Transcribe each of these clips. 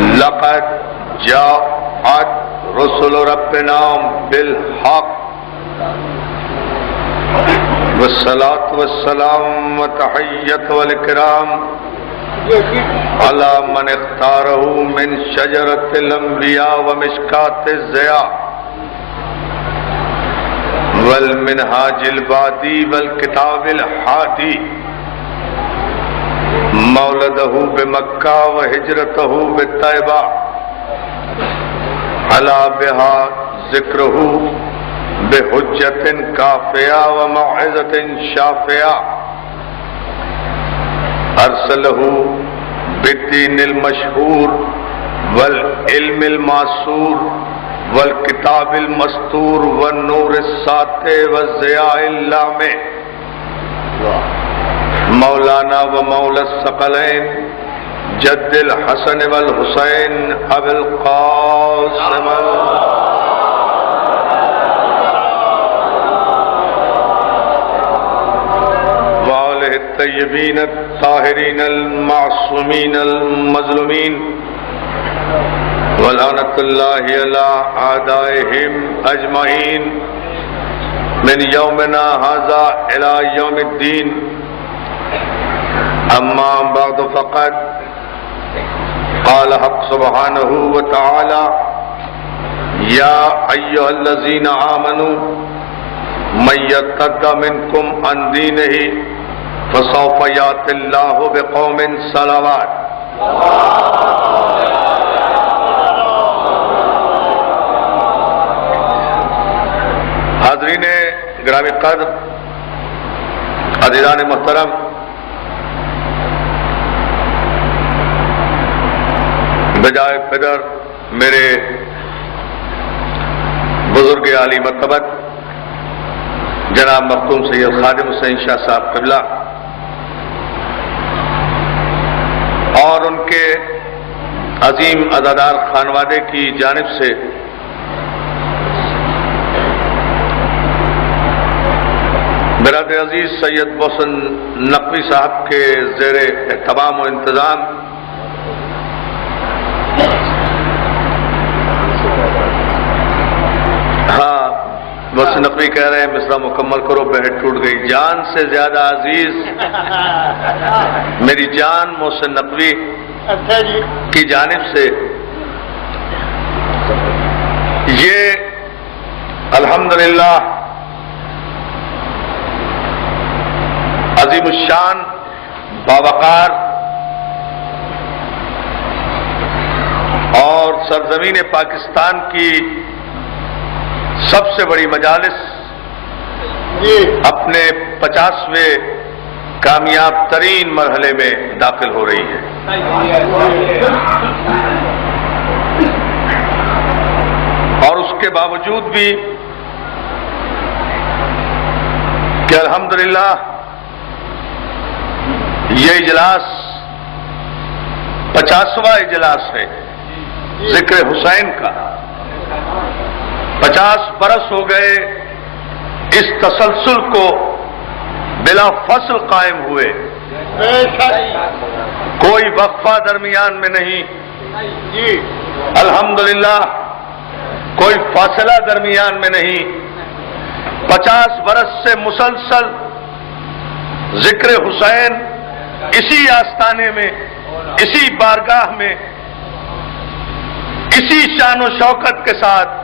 لقد جاءت رسل ربنا بالحق والصلاة والسلام وتحية والإكرام على من اختاره من شجرة الأنبياء ومشكاة الضياء والمنهاج البادي والكتاب الحادي مولده بمكة وهجرته بالطيبة على بها ذكره بحجة كافية وموعظة شافية أرسله بالدين المشهور والعلم المعصور والکتاب المستور والنور الساطع والضیاء اللامع مولانا و مولا الثقلین جد الحسن والحسین ابی القاسم وآلہ الطیبین الطاہرین المعصومین المظلومین ولعنت اللہ علی اعدائهم اجمعین من یومنا ھذا الی یوم الدین اما بعد فقد قال حق سبحانہ وتعالی یا ایھا الذین آمنوا من یرتد منکم عن دینہ فسوف یأتی اللہ بقوم صلوات حاضرین گرامی قدر عزیزان محترم، بجائے پدر میرے بزرگ عالی مرتبت جناب مختوم سید خادم حسین شاہ صاحب قبلہ اور ان کے عظیم عزادار خانوادے کی جانب سے برادر عزیز سید محسن نقوی صاحب کے زیر اہتمام و انتظام محسن نقوی کہہ رہے ہیں مصرع مکمل کرو، بہٹ ٹوٹ گئی، جان سے زیادہ عزیز میری جان محسن نقوی کی جانب سے یہ الحمدللہ عظیم الشان باوقار اور سرزمین پاکستان کی سب سے بڑی مجالس اپنے 50ویں کامیاب ترین مرحلے میں داخل ہو رہی ہے۔ اور اس کے باوجود بھی کہ الحمدللہ یہ اجلاس 50واں اجلاس ہے ذکر حسین کا، 50 برس ہو گئے اس تسلسل کو بلا فصل قائم ہوئے، کوئی وقفہ درمیان میں نہیں، الحمدللہ کوئی فاصلہ درمیان میں نہیں، 50 برس سے مسلسل ذکر حسین اسی آستانے میں، اسی بارگاہ میں، اسی شان و شوکت کے ساتھ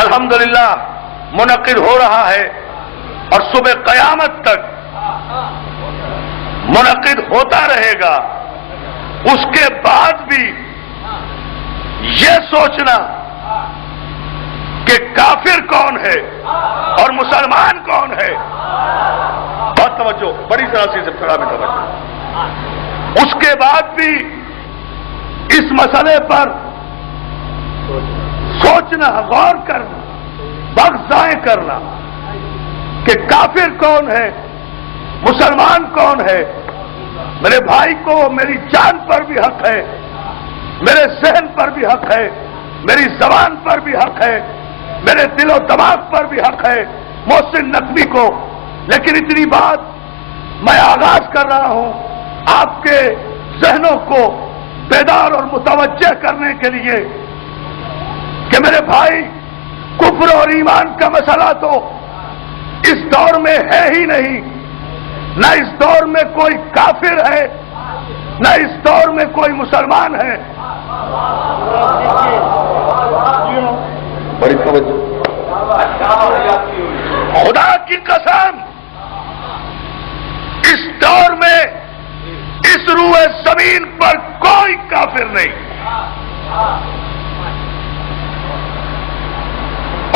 الحمدللہ منعقد ہو رہا ہے اور صبح قیامت تک منعقد ہوتا رہے گا۔ اس کے بعد بھی یہ سوچنا کہ کافر کون ہے اور مسلمان کون ہے، بہت توجہ، بڑی طرح سے ابتدا میں توجہ، اس کے بعد بھی اس مسئلے پر سوچنا، غور کرنا، وقت ضائع کرنا کہ کافر کون ہے، مسلمان کون ہے۔ میرے بھائی کو میری جان پر بھی حق ہے، میرے ذہن پر بھی حق ہے، میری زبان پر بھی حق ہے، میرے دل و دماغ پر بھی حق ہے محسن نقوی کو، لیکن اتنی بات میں آغاز کر رہا ہوں آپ کے ذہنوں کو بیدار اور متوجہ کرنے کے لیے کہ میرے بھائی کفر اور ایمان کا مسئلہ تو اس دور میں ہے ہی نہیں، نہ اس دور میں کوئی کافر ہے نہ اس دور میں کوئی مسلمان ہے۔ بڑی توجہ، خدا کی قسم اس دور میں اس روئے زمین پر کوئی کافر نہیں،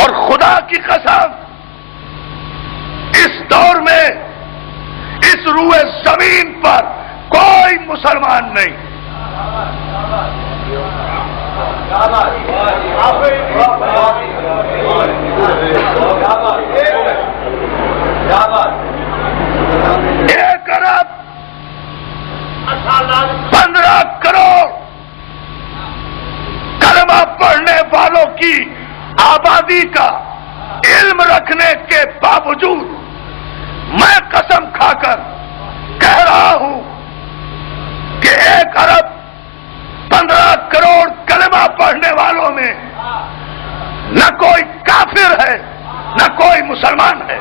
اور خدا کی قسم اس دور میں اس روئے زمین پر کوئی مسلمان نہیں۔ ایک ارب 15 کروڑ کلمہ پڑھنے والوں کی آبادی کا علم رکھنے کے باوجود میں قسم کھا کر کہہ رہا ہوں کہ 1 ارب 15 کروڑ کلمہ پڑھنے والوں میں نہ کوئی کافر ہے نہ کوئی مسلمان ہے۔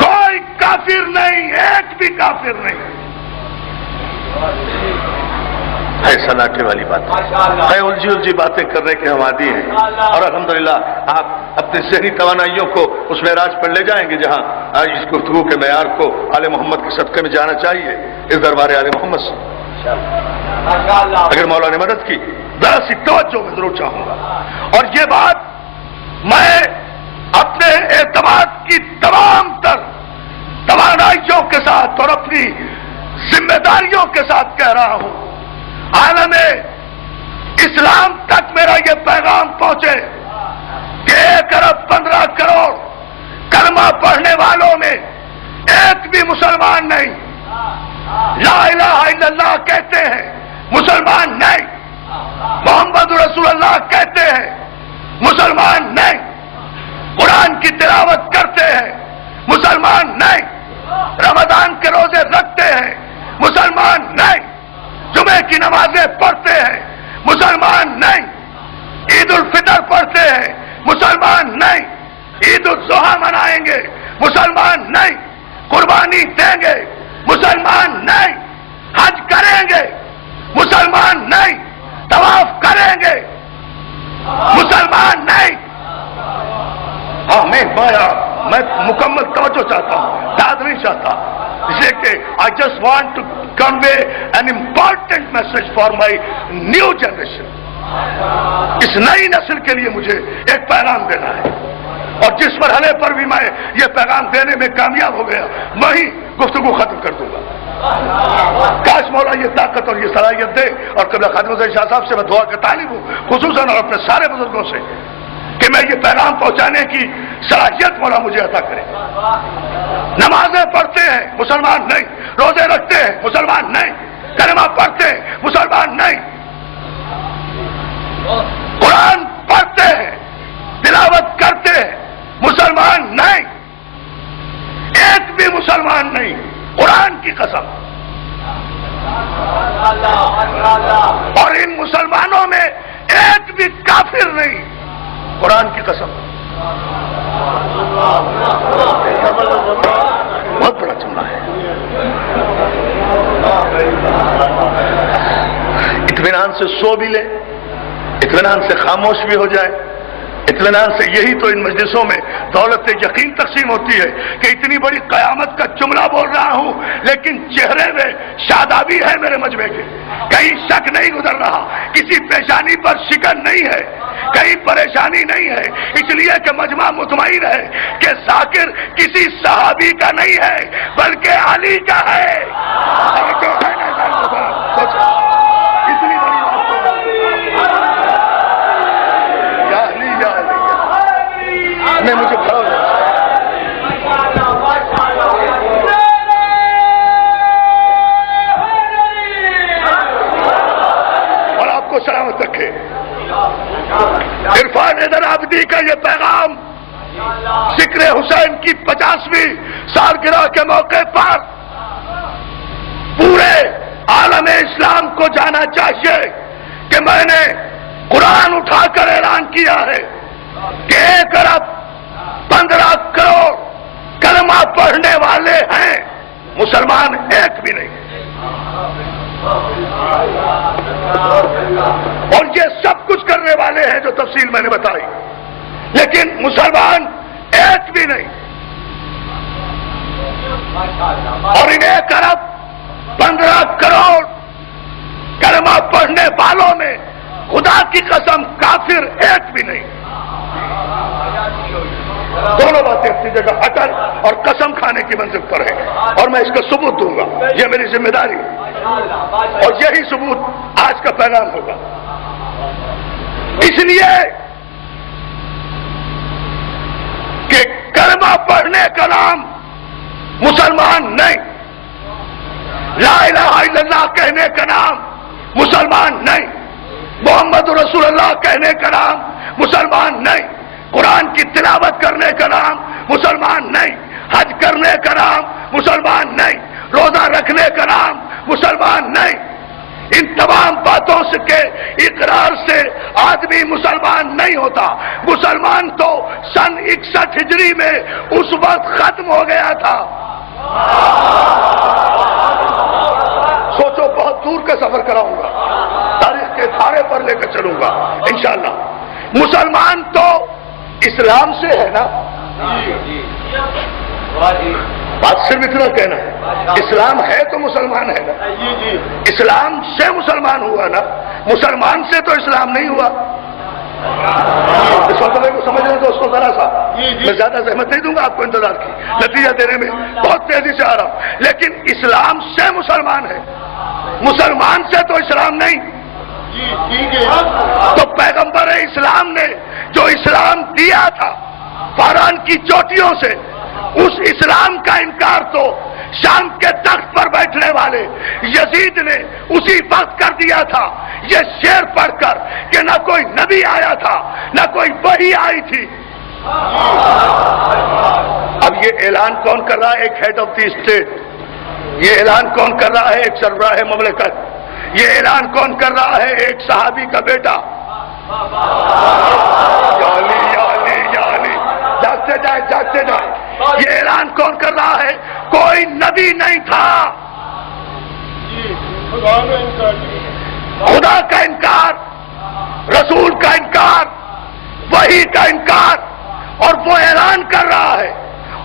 کوئی کافر نہیں، ایک بھی کافر نہیں۔ ہے سناٹے والی بات ہے، الجھی باتیں کرنے کے ہم عادی ہیں، اور الحمدللہ آپ اپنی ذہنی توانائیوں کو اس معراج پر لے جائیں گے جہاں آج اس گفتگو کے معیار کو آل محمد کے صدقے میں جانا چاہیے، اس دربار آل محمد سے۔ اگر مولا نے مدد کی ذرا سی توجہ میں ضرور چاہوں گا، اور یہ بات میں اپنے اعتماد کی تمام تر توانائیوں کے ساتھ اور اپنی ذمہ داریوں کے ساتھ کہہ رہا ہوں، عالم اسلام تک میرا یہ پیغام پہنچے کہ 1 ارب 15 کروڑ کلمہ پڑھنے والوں میں ایک بھی مسلمان نہیں، لا الہ الا اللہ کہتے ہیں مسلمان نہیں، محمد رسول اللہ کہتے ہیں مسلمان نہیں، قرآن کی تلاوت کرتے ہیں مسلمان نہیں، رمضان کے روزے رکھتے ہیں مسلمان نہیں، جمعے کی نمازیں پڑھتے ہیں مسلمان نہیں، عید الفطر پڑھتے ہیں مسلمان نہیں، عید الاضحیٰ منائیں گے مسلمان نہیں، قربانی دیں گے مسلمان نہیں، حج کریں گے مسلمان نہیں، طواف کریں گے مسلمان نہیں۔ ہاں میں مکمل توجہ چاہتا ہوں، داد نہیں چاہتا، اس لیے کہ I just want to convey an important message for my new generation۔ اس نئی نسل کے لیے مجھے ایک پیغام دینا ہے، اور جس مرحلے پر بھی میں یہ پیغام دینے میں کامیاب ہو گیا وہیں گفتگو ختم کر دوں گا۔ کاش مولا یہ طاقت اور یہ صلاحیت دے، اور قبلہ خادم حسین شاہ صاحب سے میں دعا کا طالب ہوں، خصوصاً اور اپنے سارے بزرگوں سے، کہ میں یہ پیغام پہنچانے کی صلاحیت مولا مجھے عطا کرے۔ نمازیں پڑھتے ہیں مسلمان نہیں، روزے رکھتے ہیں مسلمان نہیں، کلمہ پڑھتے ہیں مسلمان نہیں، قرآن پڑھتے ہیں تلاوت کرتے ہیں مسلمان نہیں، ایک بھی مسلمان نہیں، قرآن کی قسم۔ اور ان مسلمانوں میں ایک بھی کافر نہیں، قرآن کی قسم۔ بہت بڑا جملہ ہے۔ اطمینان سے سو بھی لے، اطمینان سے خاموش بھی ہو جائے، اطمینان سے، یہی تو ان مجلسوں میں دولت یقین تقسیم ہوتی ہے کہ اتنی بڑی قیامت کا جملہ بول رہا ہوں لیکن چہرے میں شادابی ہے میرے مجمع کے، کہیں شک نہیں گزر رہا، کسی پیشانی پر شکن نہیں ہے، کہیں پریشانی نہیں ہے، اس لیے کہ مجمع مطمئن ہے کہ ذاکر کسی صحابی کا نہیں ہے بلکہ علی کا ہے۔ جو ہے نا اتنی بڑی میں مجھے اور آپ کو سلامت رکھے۔ عرفان حیدر عابدی کا یہ پیغام ذکر حسین کی 50ویں سالگرہ کے موقع پر پورے عالم اسلام کو جانا چاہیے کہ میں نے قرآن اٹھا کر اعلان کیا ہے کہ 1 ارب 15 کروڑ کلمہ پڑھنے والے ہیں، مسلمان ایک بھی نہیں، اور یہ سب کچھ کرنے والے ہیں جو تفصیل میں نے بتائی، لیکن مسلمان ایک بھی نہیں۔ اور ان 1 ارب 15 کروڑ کلمہ پڑھنے والوں میں خدا کی قسم کافر ایک بھی نہیں۔ دونوں باتیں اپنی جگہ اٹل اور قسم کھانے کی منزل پر ہے، اور میں اس کا ثبوت دوں گا، یہ میری ذمہ داری ہے، اور یہی ثبوت آج کا پیغام ہوگا۔ اس لیے کہ کلمہ پڑھنے کا نام مسلمان نہیں، لا الہ الا اللہ کہنے کا نام مسلمان نہیں، محمد رسول اللہ کہنے کا نام مسلمان نہیں، قرآن کی تلاوت کرنے کا نام مسلمان نہیں، حج کرنے کا نام مسلمان نہیں، روزہ رکھنے کا نام مسلمان نہیں۔ ان تمام باتوں سے کے اقرار سے آدمی مسلمان نہیں ہوتا۔ مسلمان تو سن 61 ہجری میں اس وقت ختم ہو گیا تھا۔ سوچو، بہت دور کا سفر کراؤں گا، تاریخ کے دھارے پر لے کر چلوں گا انشاءاللہ۔ مسلمان تو اسلام سے ہے نا، بات صرف اتنا کہنا ہے، اسلام ہے تو مسلمان ہے نا، اسلام سے مسلمان ہوا نا، مسلمان سے تو اسلام نہیں ہوا۔ اس مسئلے کو سمجھنے دو، اس کو ذرا سا، میں زیادہ زحمت نہیں دوں گا آپ کو انتظار کی، نتیجہ دینے میں بہت تیزی سے آ رہا ہوں، لیکن اسلام سے مسلمان ہے، مسلمان سے تو اسلام نہیں۔ تو پیغمبر اسلام نے جو اسلام دیا تھا فاران کی چوٹیوں سے، اس اسلام کا انکار تو شام کے تخت پر بیٹھنے والے یزید نے اسی وقت کر دیا تھا، یہ شعر پڑھ کر کہ نہ کوئی نبی آیا تھا نہ کوئی وحی آئی تھی۔ اب یہ اعلان کون کر رہا ہے؟ ایک ہیڈ آف دی اسٹیٹ۔ یہ اعلان کون کر رہا ہے؟ ایک سربراہ مملکت۔ یہ اعلان کون کر رہا ہے؟ ایک صحابی کا بیٹا۔ یا علی یا علی یا علی، جاگتے جائے جاگتے جائے۔ یہ اعلان کون کر رہا ہے؟ کوئی نبی نہیں تھا، خدا کا انکار، رسول کا انکار، وحی کا انکار، اور وہ اعلان کر رہا ہے،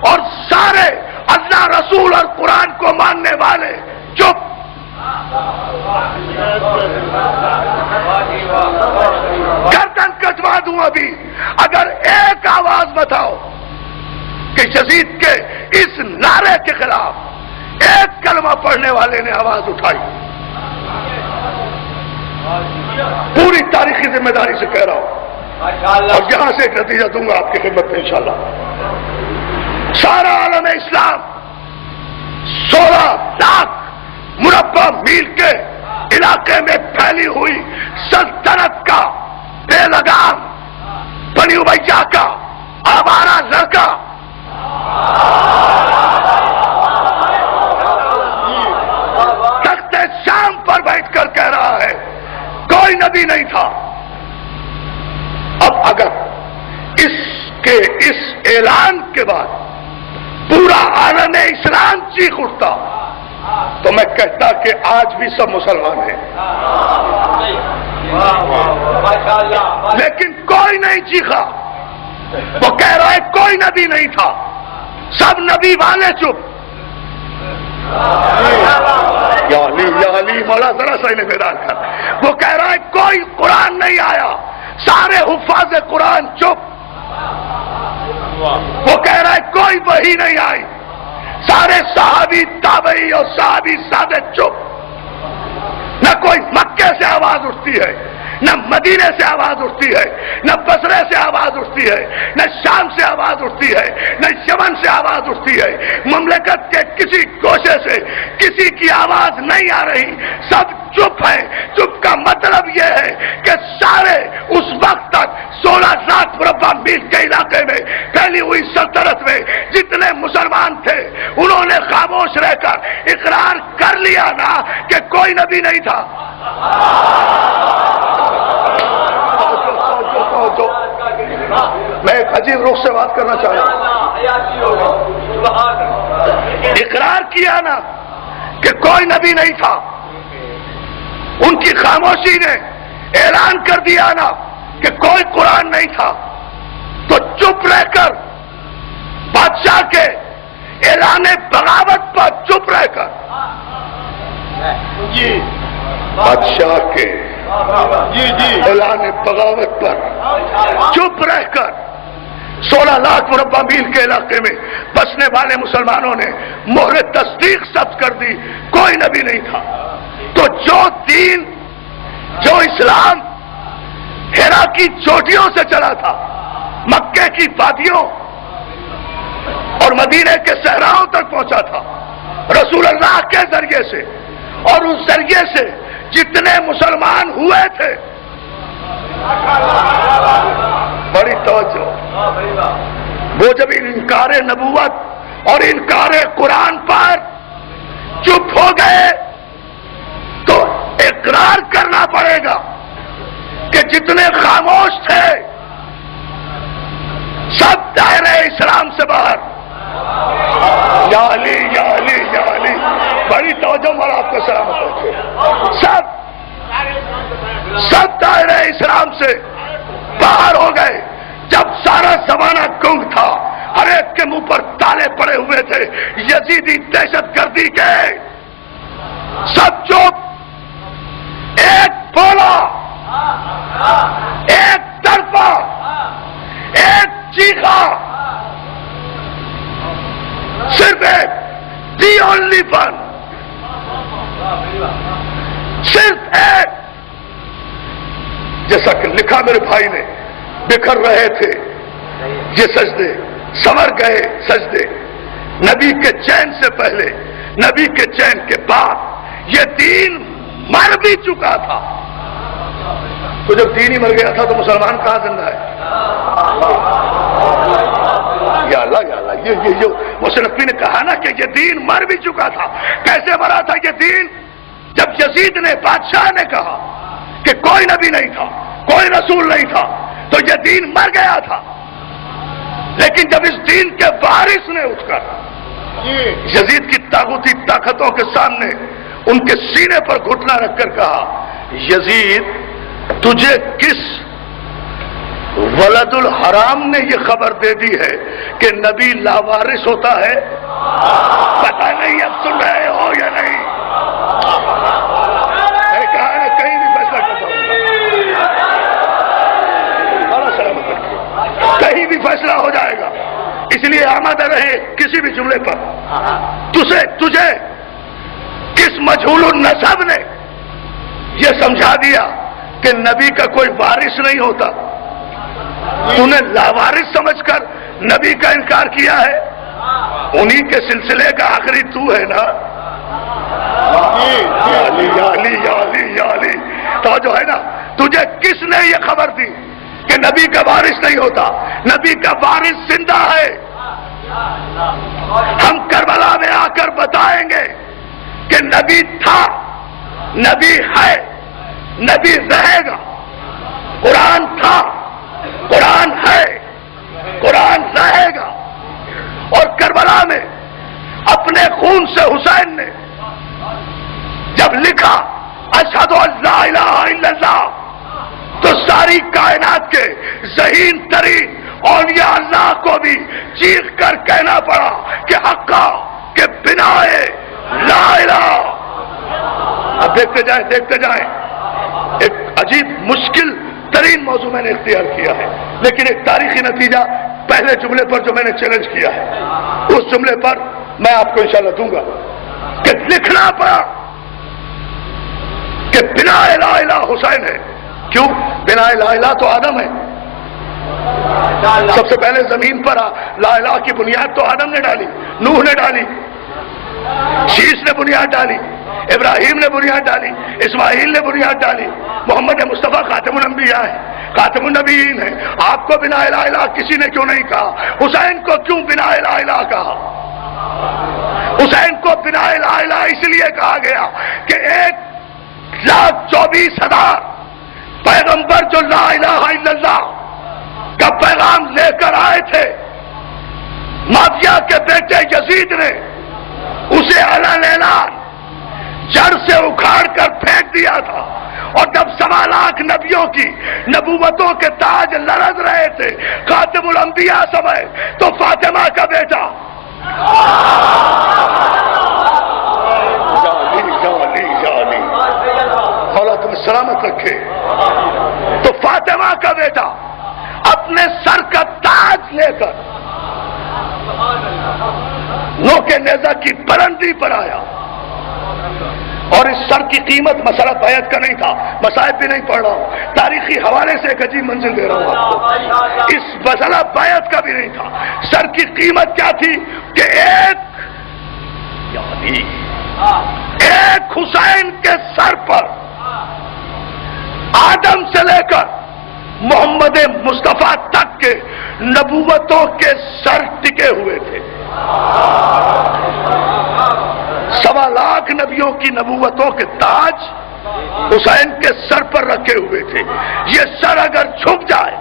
اور سارے اللہ رسول اور قرآن کو ماننے والے چپ۔ گردن کٹوا دوں ابھی اگر ایک آواز بتاؤ کہ یزید کے اس نعرے کے خلاف ایک کلمہ پڑھنے والے نے آواز اٹھائی۔ پوری تاریخی ذمہ داری سے کہہ رہا ہوں، اور یہاں سے ایک نتیجہ دوں گا آپ کی خدمت میں انشاءاللہ۔ سارا عالم اسلام 16 لاکھ مربع میل کے علاقے میں پھیلی ہوئی سلطنت کا بے لگام بنی امیہ کا آوارہ لڑکا تخت شام پر بیٹھ کر کہہ رہا ہے کوئی نبی نہیں تھا۔ اب اگر اس اعلان کے بعد پورا عالم اسلام چیخ اٹھتا تو میں کہتا کہ آج بھی سب مسلمان ہیں، لیکن کوئی نہیں چیخا۔ وہ کہہ رہا ہے کوئی نبی نہیں تھا، سب نبی والے چپ۔ یا علی مولا ذرا سا انہیں بیدار کر۔ وہ کہہ رہا ہے کوئی قرآن نہیں آیا، سارے حفاظ قرآن چپ۔ وہ کہہ رہا ہے کوئی وحی نہیں آئی، سارے صحابی تابعی اور صحابی سادے چپ۔ نہ کوئی مکے سے آواز اٹھتی ہے، نہ مدینے سے آواز اٹھتی ہے، نہ بصرے سے آواز اٹھتی ہے، نہ شام سے آواز اٹھتی ہے، نہ یمن سے آواز اٹھتی ہے۔ مملکت کے کسی گوشے سے کسی کی آواز نہیں آ رہی، سب چپ ہے۔ چپ کا مطلب یہ ہے کہ سارے اس وقت تک 16 لاکھ مربع میل کے علاقے میں پھیلی ہوئی سلطنت میں جتنے مسلمان تھے انہوں نے خاموش رہ کر اقرار کر لیا نا کہ کوئی نبی نہیں تھا. میں ایک عجیب رخ سے بات کرنا چاہ رہا ہوں. اقرار کیا نا کہ کوئی نبی نہیں تھا. ان کی خاموشی نے اعلان کر دیا نا کہ کوئی قرآن نہیں تھا. تو چپ رہ کر بادشاہ کے اعلان بغاوت پر چپ رہ کر بادشاہ کے اعلان بغاوت پر چپ رہ کر 16 لاکھ مربع میل کے علاقے میں بسنے والے مسلمانوں نے مہر تصدیق ثبت کر دی کوئی نبی نہیں تھا. تو جو دین جو اسلام ہیرا کی چوٹیوں سے چلا تھا، مکے کی وادیوں اور مدینے کے صحراؤں تک پہنچا تھا رسول اللہ کے ذریعے سے، اور اس ذریعے سے جتنے مسلمان ہوئے تھے، بڑی توجہ، وہ جب انکار نبوت اور انکار قرآن پر چپ ہو گئے تو اقرار کرنا پڑے گا کہ جتنے خاموش تھے سب دائرہ اسلام سے باہر. یا علی یا علی یا علی، بڑی توجہ والا آپ کو سلامت ہے. سب دائرہ اسلام سے باہر ہو گئے. جب سارا زمانہ گنگ تھا، ہر ایک کے منہ پر تالے پڑے ہوئے تھے یزیدی دہشت گردی کے، سب چپ. ایک بولا، ایک طرفہ، ایک چیخا، صرف ایک دی اونلی ون، صرف ایک. جیسا کہ لکھا میرے بھائی نے، بکھر رہے تھے یہ سجدے، سنور گئے سجدے. نبی کے چین سے پہلے، نبی کے چین کے بعد یہ دین مر بھی چکا تھا. تو جب دین ہی مر گیا تھا تو مسلمان کہاں زندہ ہے؟ یا اللہ یا اللہ، یہ مصنفی نے کہا نا کہ یہ دین مر بھی چکا تھا. کیسے مرا تھا یہ دین؟ جب یزید نے، بادشاہ نے کہا کہ کوئی نبی نہیں تھا، کوئی رسول نہیں تھا، تو یہ دین مر گیا تھا. لیکن جب اس دین کے وارث نے اٹھ کر یزید کی طاغوتی طاقتوں کے سامنے ان کے سینے پر گھٹنا رکھ کر کہا، یزید تجھے کس ولد الحرام نے یہ خبر دے دی ہے کہ نبی لاوارث ہوتا ہے؟ پتہ نہیں اب سن رہے ہو یا نہیں؟ میں کہا ہے کہیں بھی فیصلہ کرتا ہوں، کہیں بھی فیصلہ ہو جائے گا. اس لیے آمادہ رہے کسی بھی جملے پر. تجھے کس مجہول النسب نے یہ سمجھا دیا کہ نبی کا کوئی وارث نہیں ہوتا؟ تو نے لاوارث سمجھ کر نبی کا انکار کیا ہے. انہی کے سلسلے کا آخری تو ہے نا. یا علی یا علی یا علی یا علی، تو جو ہے نا، تجھے کس نے یہ خبر دی کہ نبی کا وارث نہیں ہوتا؟ نبی کا وارث زندہ ہے. ہم کربلا میں آ کر بتائیں گے کہ نبی تھا، نبی ہے، نبی رہے گا. قرآن تھا، قرآن ہے، قرآن رہے گا. اور کربلا میں اپنے خون سے حسین نے جب لکھا اشہد ان لا الہ الا اللہ، تو ساری کائنات کے ذہین ترین اولیاء اللہ کو بھی چیخ کر کہنا پڑا کہ حقا کہ بنا لا الہ. اب دیکھتے جائیں ایک عجیب مشکل ترین موضوع میں نے اختیار کیا ہے، لیکن ایک تاریخی نتیجہ پہلے جملے پر جو میں نے چیلنج کیا ہے اس جملے پر میں آپ کو انشاءاللہ دوں گا کہ لکھنا پڑا کہ بنا لا الہ حسین ہے. کیوں؟ بنا لا الہ تو آدم ہے. سب سے پہلے زمین پر لا الہ کی بنیاد تو آدم نے ڈالی، نوح نے ڈالی، شیش نے بنیاد ڈالی. ابراہیم نے بنیاد ڈالی، اسماعیل نے بنیاد ڈالی، محمد مصطفیٰ خاتم الانبیاء ہے، خاتم النبیین ہے۔ آپ کو بنا الہ الہ کسی نے کیوں نہیں کہا؟ حسین کو کیوں بنا الہ الہ کہا؟ حسین کو بنا الہ الہ اس لیے کہا گیا کہ 1,24,000 پیغمبر جو لا الہ الا اللہ کا پیغام لے کر آئے تھے، معاویہ کے بیٹے یزید نے اسے علن اعلان جڑ سے اکھاڑ کر پھینک دیا تھا، اور جب 1.25 لاکھ نبیوں کی نبوتوں کے تاج لرز رہے تھے خاتم الانبیاء سمے، تو فاطمہ کا بیٹا مولا تم سلامت رکھے، تو فاطمہ کا بیٹا اپنے سر کا تاج لے کر نوکے نیزہ کی بلندی پر آیا، اور اس سر کی قیمت مسئلہ بیعت کا نہیں تھا، مصائب بھی نہیں پڑھ رہا ہوں، تاریخی حوالے سے ایک عجیب منزل دے رہا ہوں آپ کو، اس مسئلہ بیعت کا بھی نہیں تھا۔ سر کی قیمت کیا تھی کہ ایک حسین کے سر پر آدم سے لے کر محمد مصطفیٰ تک کے نبوتوں کے سر ٹکے ہوئے تھے۔ 1.25 لاکھ نبیوں کی نبوتوں کے تاج حسین کے سر پر رکھے ہوئے تھے۔ یہ سر اگر جھک جائے،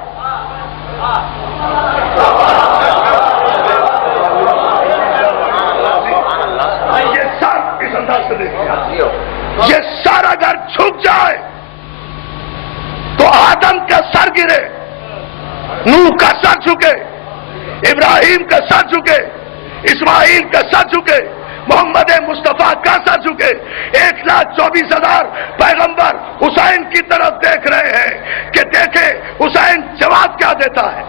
یہ سر اس انداز سے دیکھیے، یہ سر اگر جھک جائے تو آدم کا سر گرے، نوح کا سر جھکے، ابراہیم کا سر جھکے، اسماعیل کا سر جھکے، محمد مصطفیٰ کا سر جھکے۔ 1,24,000 پیغمبر حسین کی طرف دیکھ رہے ہیں کہ دیکھیں حسین جواب کیا دیتا ہے۔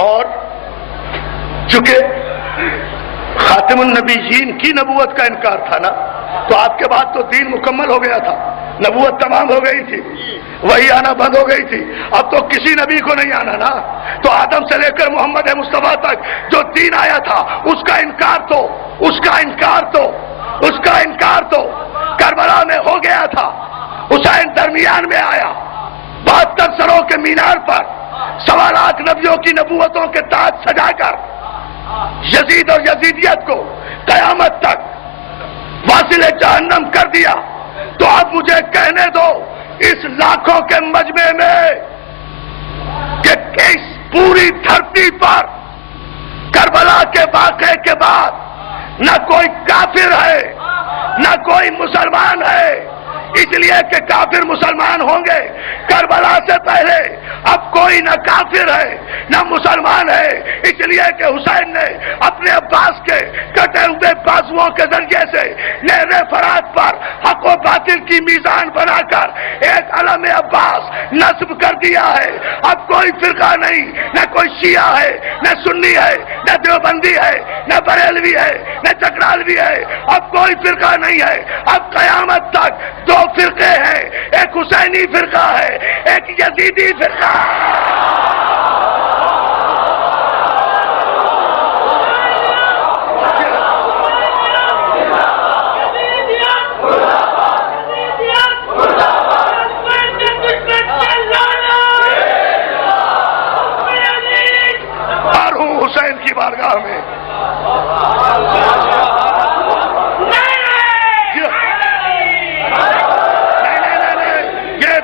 اور چونکہ خاتم النبیین کی نبوت کا انکار تھا نا، تو آپ کے بعد تو دین مکمل ہو گیا تھا، نبوت تمام ہو گئی تھی، وہی آنا بند ہو گئی تھی، اب تو کسی نبی کو نہیں آنا نا۔ تو آدم سے لے کر محمد مصطفیٰ تک جو دین آیا تھا اس کا انکار تو کربلا میں ہو گیا تھا۔ حسین درمیان میں آیا، 72 سروں کے مینار پر 1.25 لاکھ نبیوں کی نبوتوں کے تاج سجا کر یزید اور یزیدیت کو قیامت تک واصل جہنم کر دیا۔ تو اب مجھے کہنے دو اس لاکھوں کے مجمع میں کہ اس پوری دھرتی پر کربلا کے واقعے کے بعد نہ کوئی کافر ہے نہ کوئی مسلمان ہے، اس لیے کہ کافر مسلمان ہوں گے کربلا سے پہلے، اب کوئی نہ کافر ہے نہ مسلمان ہے، اس لیے کہ حسین نے اپنے عباس کے کٹے ہوئے بازوؤں کے ذریعے سے نہر فرات پر حق و باطل کی میزان بنا کر ایک علم عباس نصب کر دیا ہے۔ اب کوئی فرقہ نہیں، نہ کوئی شیعہ ہے، نہ سنی ہے، نہ دیوبندی ہے، نہ بریلوی ہے، نہ چکرالوی ہے، اب کوئی فرقہ نہیں ہے۔ اب قیامت تک 2 فرقے ہیں، ایک حسینی فرقہ ہے، ایک یزیدی فرقہ ہے۔ اور ہوں حسین کی بارگاہ میں،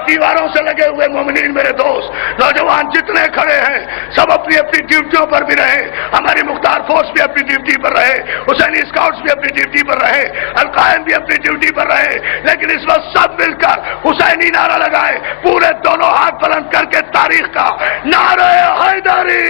دیواروں سے لگے ہوئے مومنین میرے دوست نوجوان جتنے کھڑے ہیں سب اپنی اپنی ڈیوٹیوں پر بھی رہے، ہماری مختار فورس بھی اپنی ڈیوٹی پر رہے، حسینی اسکاؤٹس بھی اپنی ڈیوٹی پر رہے، القائم بھی اپنی ڈیوٹی پر رہے، لیکن اس وقت سب مل کر حسینی نعرہ لگائے، پورے دونوں ہاتھ بلند کر کے تاریخ کا نعرہ حیدری۔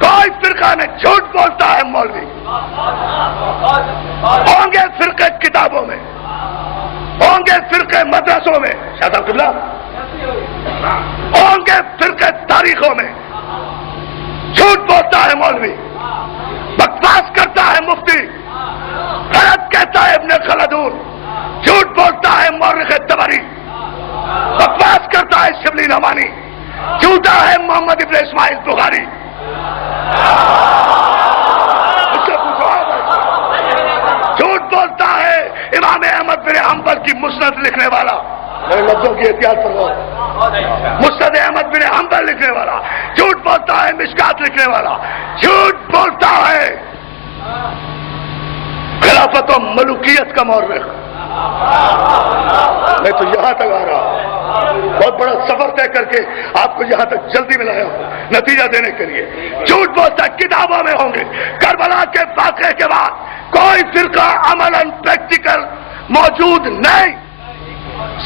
کوئی فرقہ نے جھوٹ بولتا ہے مولوی، ہوں گے فرقے کتابوں میں، کذابون، جھوٹ بولتا ہے مورخ طبری، بکواس کرتا ہے شبلی نعمانی، جھوٹا ہے محمد ابن اسماعیل بخاری. اس سے پوچھو جھوٹ بولتا ہے امام احمد بن حنبل کی مسند لکھنے والا، میرے لفظوں کی احتیاط فرماؤ، مسند احمد بن حنبل لکھنے والا، جھوٹ بولتا ہے مشکات لکھنے والا، جھوٹ بولتا ہے خلافت و ملوکیت کا مورخ. میں تو یہاں تک آ رہا ہوں، بہت بڑا سفر طے کر کے آپ کو یہاں تک جلدی میں لایا ہوں نتیجہ دینے کے لیے. جھوٹ بولتا ہے کتابوں میں ہوں گے. کربلا کے واقعے کے بعد کوئی فرقہ عملاً پریکٹیکل موجود نہیں،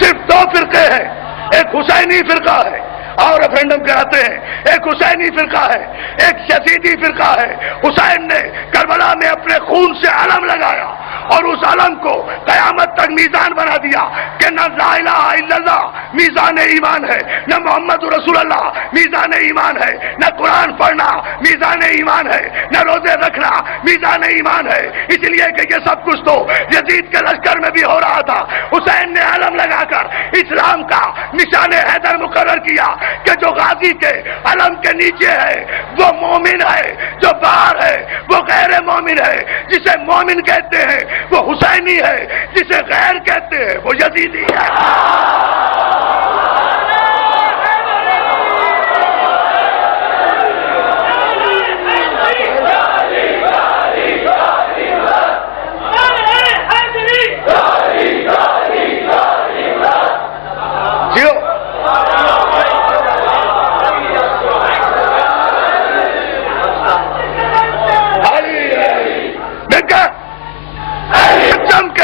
صرف دو فرقے ہیں. ایک حسینی فرقہ ہے اور ریفرینڈم کراتے ہیں، ایک حسینی فرقہ ہے، ایک یزیدی فرقہ ہے. حسین نے کربلا میں اپنے خون سے علم لگایا اور اس علم کو قیامت تک میزان بنا دیا کہ نہ لا الہ الا اللہ میزان ایمان ہے، نہ محمد رسول اللہ میزان ایمان ہے، نہ قرآن پڑھنا میزان ایمان ہے، نہ روزے رکھنا میزان ایمان ہے. اس لیے کہ یہ سب کچھ تو یزید کے لشکر میں بھی ہو رہا تھا. حسین نے علم لگا کر اسلام کا نشان حیدر مقرر کیا کہ جو غازی کے علم کے نیچے ہے وہ مومن ہے، جو باہر ہے وہ غیر مومن ہے. جسے مومن کہتے ہیں وہ حسینی ہے، جسے غیر کہتے ہیں وہ یزیدی ہے.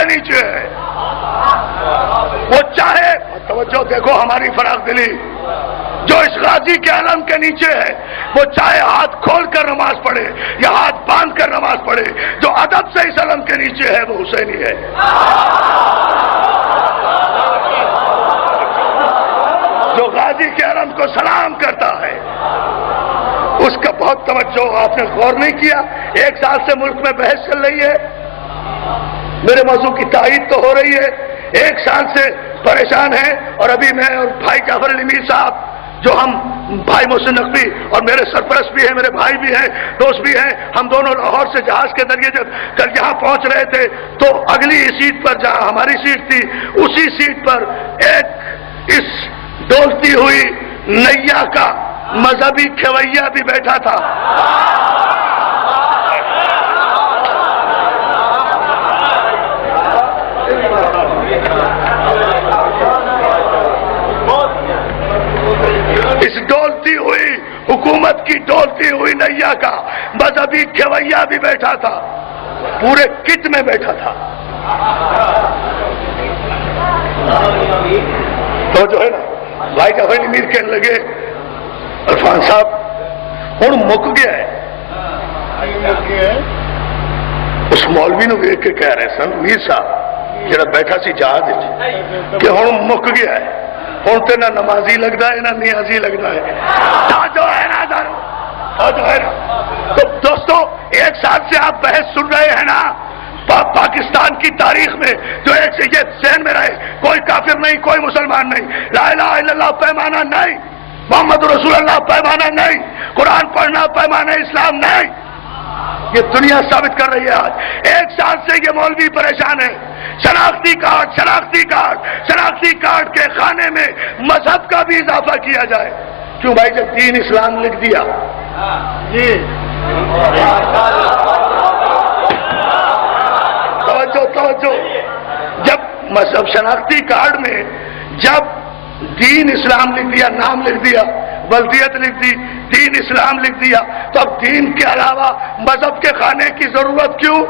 نیچے ہے وہ چاہے توجہ دیکھو ہماری فراخ دلی، جو اس غازی کے علم کے نیچے ہے وہ چاہے ہاتھ کھول کر نماز پڑھے یا ہاتھ باندھ کر نماز پڑھے، جو ادب سے اس علم کے نیچے ہے وہ حسینی ہے. جو غازی کے علم کو سلام کرتا ہے اس کا بہت توجہ آپ نے غور نہیں کیا. 1 سال سے ملک میں بحث چل رہی ہے، میرے موضوع کی تائید تو ہو رہی ہے. 1 سال سے پریشان ہیں اور ابھی میں اور بھائی جعفر علی میر صاحب جو ہم بھائی محسن نقوی اور میرے سرپرست بھی ہیں، میرے بھائی بھی ہیں، دوست بھی ہیں، ہم دونوں لاہور سے جہاز کے ذریعے جب کل یہاں پہنچ رہے تھے تو اگلی سیٹ پر جہاں ہماری سیٹ تھی اسی سیٹ پر ایک اس ڈولتی ہوئی نیا کا مذہبی کھویا بھی بیٹھا تھا. اس ڈولتی ہوئی حکومت کی ڈولتی ہوئی نیا کا مذہبی کھویا بھی بیٹھا تھا، پورے کٹ میں بیٹھا تھا. تو جو ہے نا بھائی جعفر میر کہنے لگے عرفان صاحب ہوں مک گیا ہے. اس مولوی نو ویکھ کے کہہ رہے سن میر صاحب جڑا بیٹھا سی جہاز کہ ہوں مک گیا ہے، ہوں تو نہ نمازی لگتا ہے نہ نیازی لگتا ہے. جو ہے نا تو دوستو 1 سال سے آپ بحث سن رہے ہیں نا پاکستان کی تاریخ میں، جو ایک سے یہ ذہن میں رہے کوئی کافر نہیں، کوئی مسلمان نہیں، لا الہ الا اللہ پیمانہ نہیں، محمد رسول اللہ پیمانہ نہیں، قرآن پڑھنا پیمانہ اسلام نہیں. یہ دنیا ثابت کر رہی ہے آج. 1 سال سے یہ مولوی پریشان ہے. شناختی کارڈ شناختی کارڈ شناختی کارڈ کے خانے میں مذہب کا بھی اضافہ کیا جائے. کیوں بھائی جب دین اسلام لکھ دیا جی توجہ جب مذہب شناختی کارڈ میں جب دین اسلام لکھ دیا، نام لکھ دیا، بلدیت لکھ دی، دین اسلام لکھ دیا، تو اب دین کے علاوہ مذہب کے خانے کی ضرورت کیوں؟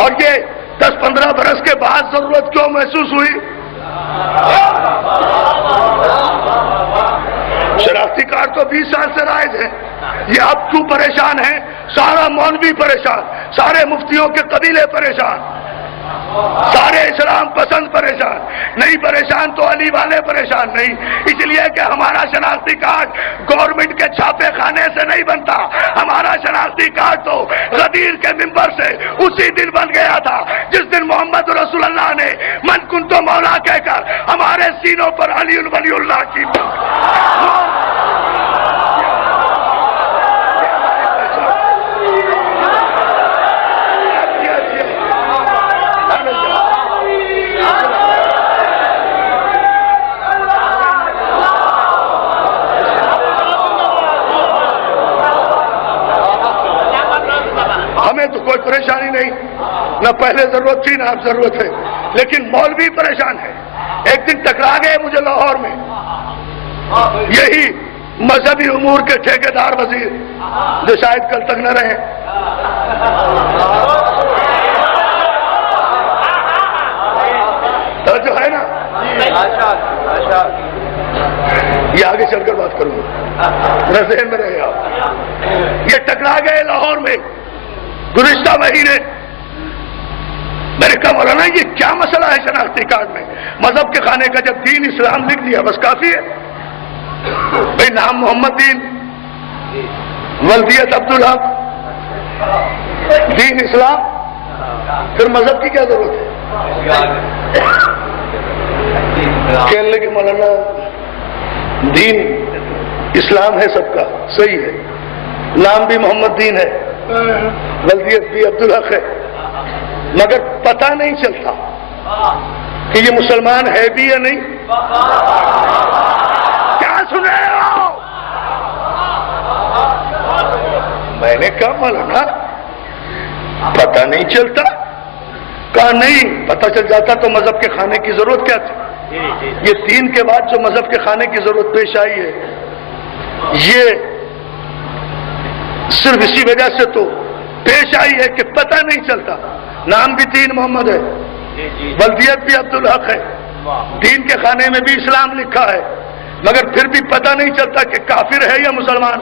اور یہ 10-15 برس کے بعد ضرورت کیوں محسوس ہوئی؟ شناختی کارڈ تو 20 سال سے رائج ہے. یہ اب کیوں پریشان ہیں؟ سارا مولوی پریشان، سارے مفتیوں کے قبیلے پریشان، سارے اسلام پسند پریشان نہیں، پریشان تو علی والے پریشان نہیں، اس لیے کہ ہمارا شناختی کارڈ گورنمنٹ کے چھاپے خانے سے نہیں بنتا، ہمارا شناختی کارڈ تو غدیر کے ممبر سے اسی دن بن گیا تھا جس دن محمد رسول اللہ نے من کنتو مولا کہہ کر ہمارے سینوں پر علی ولی اللہ کی ہمیں تو کوئی پریشانی نہیں، نہ پہلے ضرورت تھی نہ اب ضرورت ہے، لیکن مولوی پریشان ہے۔ ایک دن ٹکرا گئے مجھے لاہور میں یہی مذہبی امور کے ٹھیکیدار وزیر جو شاید کل تک نہ رہے، جو ہے نا، یہ آگے چل کر بات کروں گا، میرے ذہن میں رہے آپ۔ یہ ٹکرا گئے لاہور میں گزشتہ مہینے، میں نے کہا مولانا یہ کیا مسئلہ ہے شناختی کارڈ میں؟ مذہب کے خانے کا جب دین اسلام لکھ دیا بس کافی ہے بھائی، نام محمد دین، ولدیت عبدالحق، دین اسلام، پھر مذہب کی کیا ضرورت ہے؟ کہنے لگے مولانا دین اسلام ہے سب کا، صحیح ہے، نام بھی محمد دین ہے، ولدیت بھی عبدالحق ہے، مگر پتہ نہیں چلتا کہ یہ مسلمان ہے بھی یا نہیں۔ کیا سن رہے ہو؟ میں نے کہا مولانا پتہ نہیں چلتا، کہا نہیں، پتہ چل جاتا تو مذہب کے خانے کی ضرورت کیا تھی؟ یہ دین کے بعد جو مذہب کے خانے کی ضرورت پیش آئی ہے، یہ صرف اسی وجہ سے تو پیش آئی ہے کہ پتہ نہیں چلتا، نام بھی دین محمد ہے، ولدیت بھی عبدالحق ہے، دین کے خانے میں بھی اسلام لکھا ہے، مگر پھر بھی پتہ نہیں چلتا کہ کافر ہے یا مسلمان۔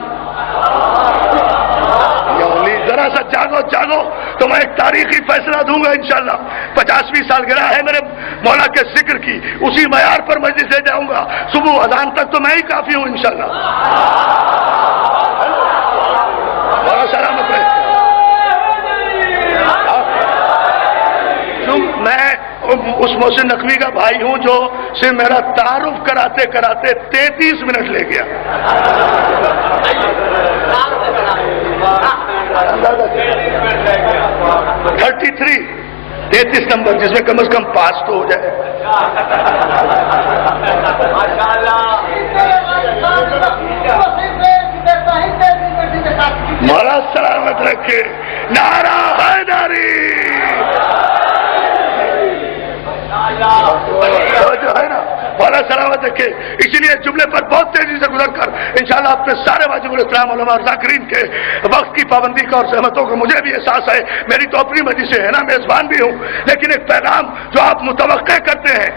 یا علی ذرا سا جاگو جاگو تو میں ایک تاریخی فیصلہ دوں گا انشاءاللہ۔ 50ویں سالگرہ ہے میرے مولا کے ذکر کی، اسی معیار پر مجلس سے جاؤں گا، صبح اذان تک تو میں ہی کافی ہوں انشاءاللہ۔ بہت سلامت رہے۔ میں اس محسن نقوی کا بھائی ہوں جو سے میرا تعارف کراتے کراتے 33 منٹ لے گیا۔ 33 نمبر، جس میں کم از کم پاس تو ہو جائے۔ مولا سلامت رکھے، نعرہ حیدری۔ جو ہے نا مولا سلامت رکھے، اسی لیے جملے پر بہت تیزی سے گزر کر انشاءاللہ اپنے سارے واجب الاحترام علماء اور ذاکرین کے وقت کی پابندی کا اور سہمتوں کا مجھے بھی احساس ہے، میری تو اپنی مجلس ہے نا، میزبان بھی ہوں، لیکن ایک پیغام جو آپ متوقع کرتے ہیں،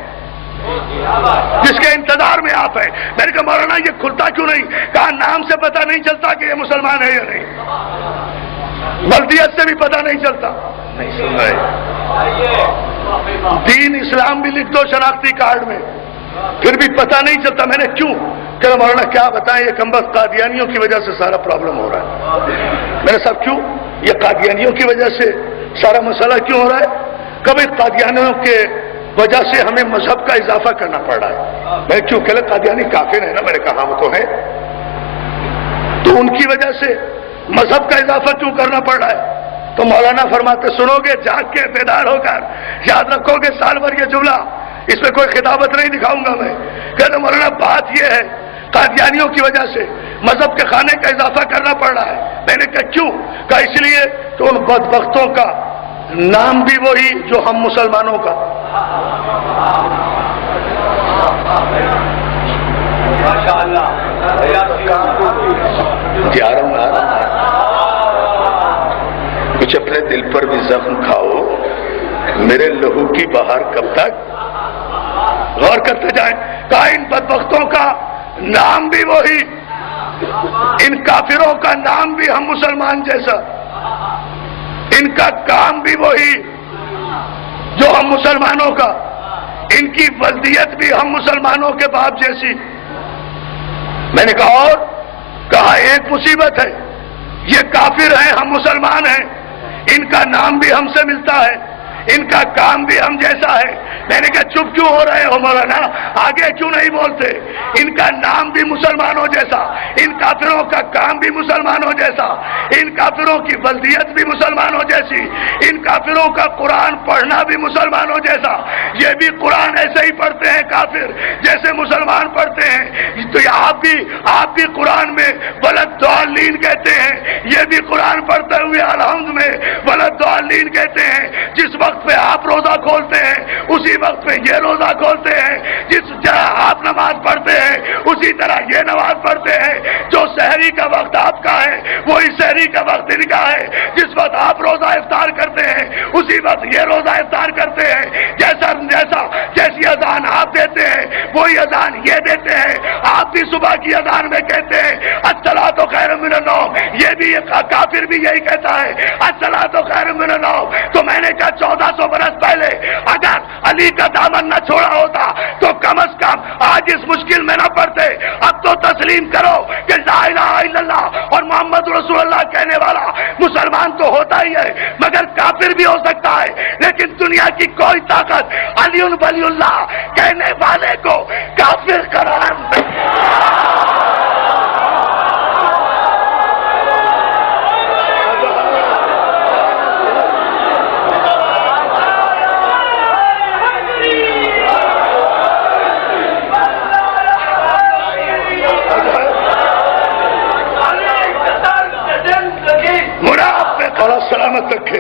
جس کے انتظار میں آپ ہیں، میں نے کہا مولانا یہ کھلتا کیوں نہیں؟ کہا نام سے پتہ نہیں چلتا کہ یہ مسلمان ہے یا نہیں، ولدیت سے بھی پتہ نہیں چلتا، نہیں سن رہے، دین اسلام بھی لکھ دو شناختی کارڈ میں، پھر بھی پتہ نہیں چلتا۔ میں نے کیوں کہ مولانا کیا بتائیں، یہ کمبخت قادیانیوں کی وجہ سے سارا پرابلم ہو رہا ہے۔ میں نے صاحب کیوں؟ یہ قادیانیوں کی وجہ سے سارا مسئلہ کیوں ہو رہا ہے؟ کبھی قادیانیوں کے وجہ سے ہمیں مذہب کا اضافہ کرنا پڑ رہا ہے۔ میں کیوں کہ قادیانی کافر ہے نا، میں نے کہا وہ تو ہے، تو ان کی وجہ سے مذہب کا اضافہ کیوں کرنا پڑ رہا ہے؟ تو مولانا فرماتے سنو گے جاگ کے بیدار ہو کر، یاد رکھو گے سال بھر یہ جملہ، اس میں کوئی خطابت نہیں دکھاؤں گا میں، کہتے مولانا بات یہ ہے قادیانیوں کی وجہ سے مذہب کے خانے کا اضافہ کرنا پڑ رہا ہے۔ میں نے کہا کیوں؟ کہا اس لیے کہ ان بدبختوں کا نام بھی وہی جو ہم مسلمانوں کا۔ جا رہا ہوں، کچھ اپنے دل پر بھی زخم کھاؤ، میرے لہو کی بہار کب تک؟ غور کرتے جائیں، کہا ان بدبختوں کا نام بھی وہی، ان کافروں کا نام بھی ہم مسلمان جیسا، ان کا کام بھی وہی، جو ہم مسلمانوں کا، ان کی ولدیت بھی ہم مسلمانوں کے باپ جیسی. میں نے کہا اور کہا ایک مصیبت ہے، یہ کافر ہیں، ہم مسلمان ہیں، ان کا نام بھی ہم سے ملتا ہے، ان کا کام بھی ہم جیسا ہے. میں نے کہا چپ کیوں ہو رہے ہو مولانا، آگے کیوں نہیں بولتے؟ ان کا نام بھی مسلمانوں جیسا، ان کافروں کا کام بھی مسلمانوں جیسا، ان کافروں کی ولدیت بھی مسلمانوں جیسی، ان کافروں کا قرآن پڑھنا بھی مسلمانوں جیسا. یہ بھی قرآن ایسے ہی پڑھتے ہیں کافر جیسے مسلمان پڑھتے ہیں. تو آپ بھی قرآن میں ولدالین کہتے ہیں، یہ بھی قرآن پڑھتے ہوئے الحمد میں ولدالین کہتے ہیں. جس وقت پہ آپ روزہ کھولتے ہیں اسی وقت پہ یہ روزہ کھولتے ہیں، جس طرح آپ نماز پڑھتے ہیں اسی طرح یہ نماز پڑھتے ہیں. جو سحری کا وقت آپ کا ہے وہی سحری کا وقت ان کا ہے. جس وقت آپ روزہ افطار کرتے ہیں اسی وقت یہ روزہ افطار کرتے ہیں. جیسی اذان آپ دیتے ہیں وہی اذان یہ دیتے ہیں. آپ بھی صبح کی اذان میں کہتے ہیں الصلاۃ خیر من النوم، یہ بھی کافر بھی یہی کہتا ہے الصلاۃ خیر من النوم. تو میں نے کہا 1400 برس پہلے اگر علی کا دامن نہ چھوڑا ہوتا تو کم از کم آج اس مشکل میں نہ پڑتے. اب تو تسلیم کرو کہ لا الہ الا اللہ اور محمد رسول اللہ کہنے والا مسلمان تو ہوتا ہی ہے مگر کافر بھی ہو سکتا ہے. لیکن دنیا کی کوئی طاقت علی ولی اللہ کہنے والے کو کافر قرار نہیں. سلامت رکھے.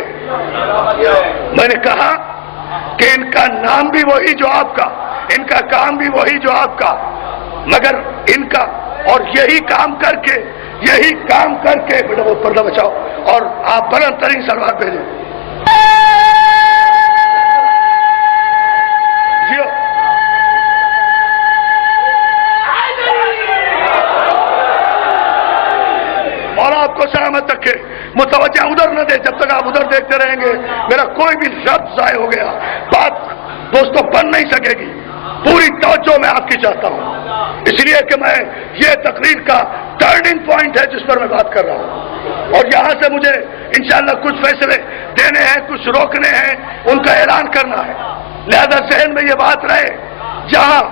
میں نے کہا کہ ان کا نام بھی وہی جو آپ کا، ان کا کام بھی وہی جو آپ کا، مگر ان کا اور یہی کام کر کے بیٹا وہ پردہ بچاؤ اور آپ بلند ترین سلوات بھیجیں. جیو مولا آپ کو سلامت رکھے. متوجہ ادھر نہ دے، جب تک آپ ادھر دیکھتے رہیں گے میرا کوئی بھی لفظ ضائع ہو گیا بات دوستوں بن نہیں سکے گی. پوری توجہ میں آپ کی چاہتا ہوں، اس لیے کہ میں یہ تقریر کا ٹرننگ پوائنٹ ہے جس پر میں بات کر رہا ہوں، اور یہاں سے مجھے انشاءاللہ کچھ فیصلے دینے ہیں، کچھ روکنے ہیں، ان کا اعلان کرنا ہے. لہذا ذہن میں یہ بات رہے، جہاں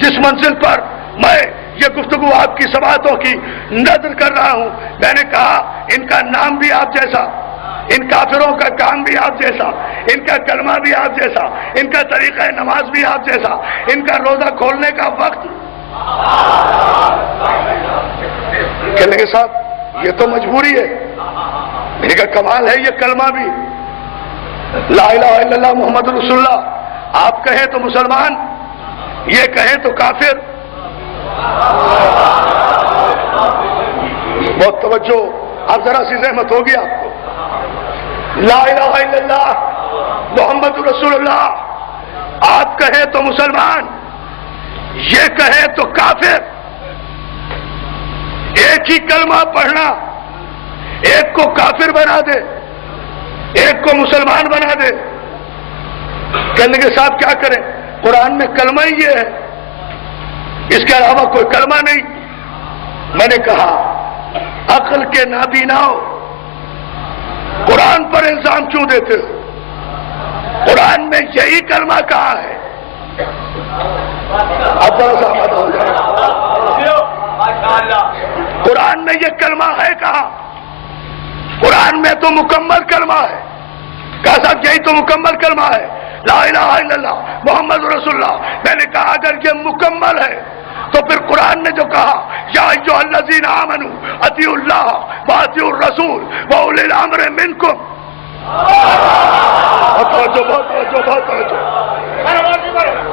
جس منزل پر میں یہ گفتگو آپ کی سماعتوں کی نظر کر رہا ہوں، میں نے کہا ان کا نام بھی آپ جیسا، ان کافروں کا کام بھی آپ جیسا، ان کا کلمہ بھی آپ جیسا، ان کا طریقہ نماز بھی آپ جیسا، ان کا روزہ کھولنے کا وقت. کہنے کے صاحب یہ تو مجبوری ہے. میں نے کہا کمال ہے یہ کلمہ بھی، لا الہ الا اللہ محمد رسول اللہ. آپ کہیں تو مسلمان، یہ کہیں تو کافر. بہت توجہ، اب ذرا سی زحمت ہوگی آپ کو. لا الہ الا اللہ محمد رسول اللہ آپ کہیں تو مسلمان، یہ کہیں تو کافر. ایک ہی کلمہ پڑھنا ایک کو کافر بنا دے، ایک کو مسلمان بنا دے. کہنے کے ساتھ کیا کریں؟ قرآن میں کلمہ ہی یہ ہے، اس کے علاوہ کوئی کلمہ نہیں. میں نے کہا عقل کے نابیناؤ قرآن پر الزام کیوں دیتے ہو؟ قرآن میں یہی کلمہ کہا ہے. اب ذرا سا آباد ہو جائے. قرآن میں یہ کلمہ ہے کہا؟ قرآن میں تو مکمل کلمہ ہے. کہا صاحب یہی تو مکمل کلمہ ہے، لا الہ الا اللہ محمد رسول اللہ. میں نے کہا اگر یہ مکمل ہے تو پھر قرآن نے جو کہا یا ایھا الذین آمنوا اطیعوا اللہ واطیعوا الرسول واولی الامر منکم.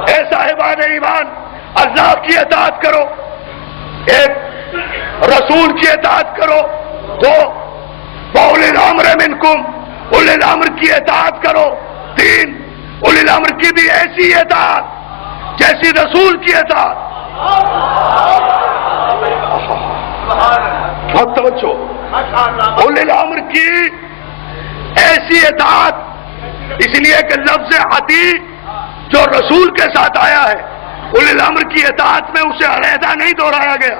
اے صاحبان ایمان، اللہ کی اطاعت کرو، ایک رسول کی اطاعت کرو، دو واولی الامر منکم اولی الامر کی اطاعت کرو، تین اولی الامر کی بھی ایسی اطاعت جیسی رسول کی اطاعت. بہت توجہ، اولی الامر کی ایسی اطاعت اس لیے کہ لفظ اطیع جو رسول کے ساتھ آیا ہے اولی الامر کی اطاعت میں اسے علیحدہ نہیں دہرایا گیا.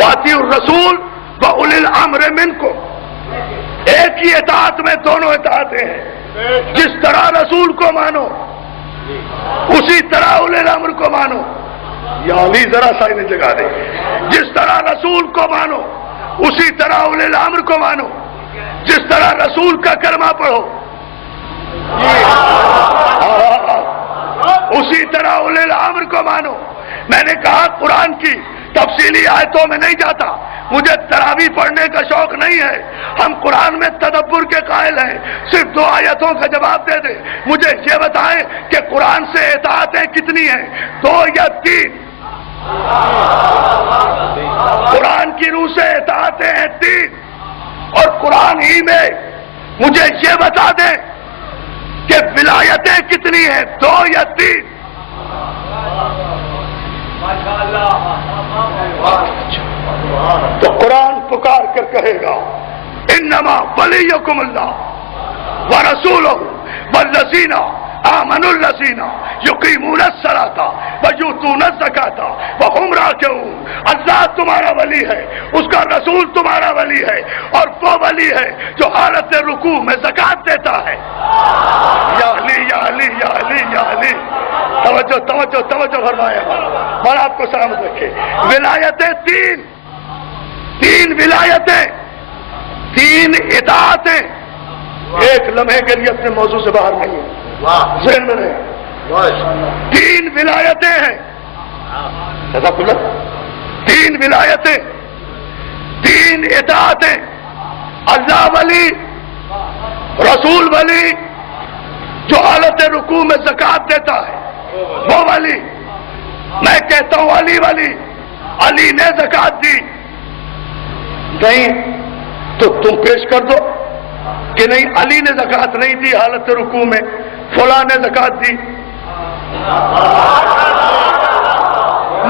واطیعوا الرسول واولی الامر منکم، ایک ہی اطاعت میں دونوں اطاعتیں ہیں. جس طرح رسول کو مانو اسی طرح اولی الامر کو مانو. یا علی ذرا سا انہیں جگہ دے. جس طرح رسول کو مانو اسی طرح اولی الامر کو مانو. جس طرح رسول کا کلمہ پڑھو اسی طرح اولی الامر کو مانو. میں نے کہا قرآن کی تفصیلی آیتوں میں نہیں جاتا، مجھے تراویح پڑھنے کا شوق نہیں ہے. ہم قرآن میں تدبر کے قائل ہیں. صرف 2 آیتوں کا جواب دے دیں. مجھے یہ بتائیں کہ قرآن سے اطاعتیں کتنی ہیں، 2 یا 3؟ قرآن کی روح سے اطاعتیں ہیں 3. اور قرآن ہی میں مجھے یہ بتا دیں کہ ولایتیں کتنی ہیں، 2 یا 3؟ تو قرآن پکار کر کہے گا انما ولیکم اللہ ورسولہ والذین آمنوا الذین یقیمون الصلاۃ ویؤتون الزکاۃ وہم راکعون. اللہ تمہارا ولی ہے، اس کا رسول تمہارا ولی ہے، اور وہ ولی ہے جو حالت رکوع میں زکات دیتا ہے. یا علی یا علی یا علی یا علی. توجہ توجہ توجہ فرمایا. اور آپ کو سلامت رکھے. ولایتیں 3 ولایتیں، 3 اطاعتیں. ایک لمحے کے لیے اپنے موضوع سے باہر نہیں ہے، ذہن میں نہیں. 3 ولایتیں ہیں. 3 ولایتیں، 3 اطاعتیں. اللہ ولی، رسول ولی جو حالت رکوع میں زکات دیتا ہے وہ ولی. میں کہتا ہوں علی ولی، علی نے زکات دی. نہیں تو تم پیش کر دو کہ نہیں علی نے زکات نہیں دی حالت رکوع میں، فلاں نے زکات دی.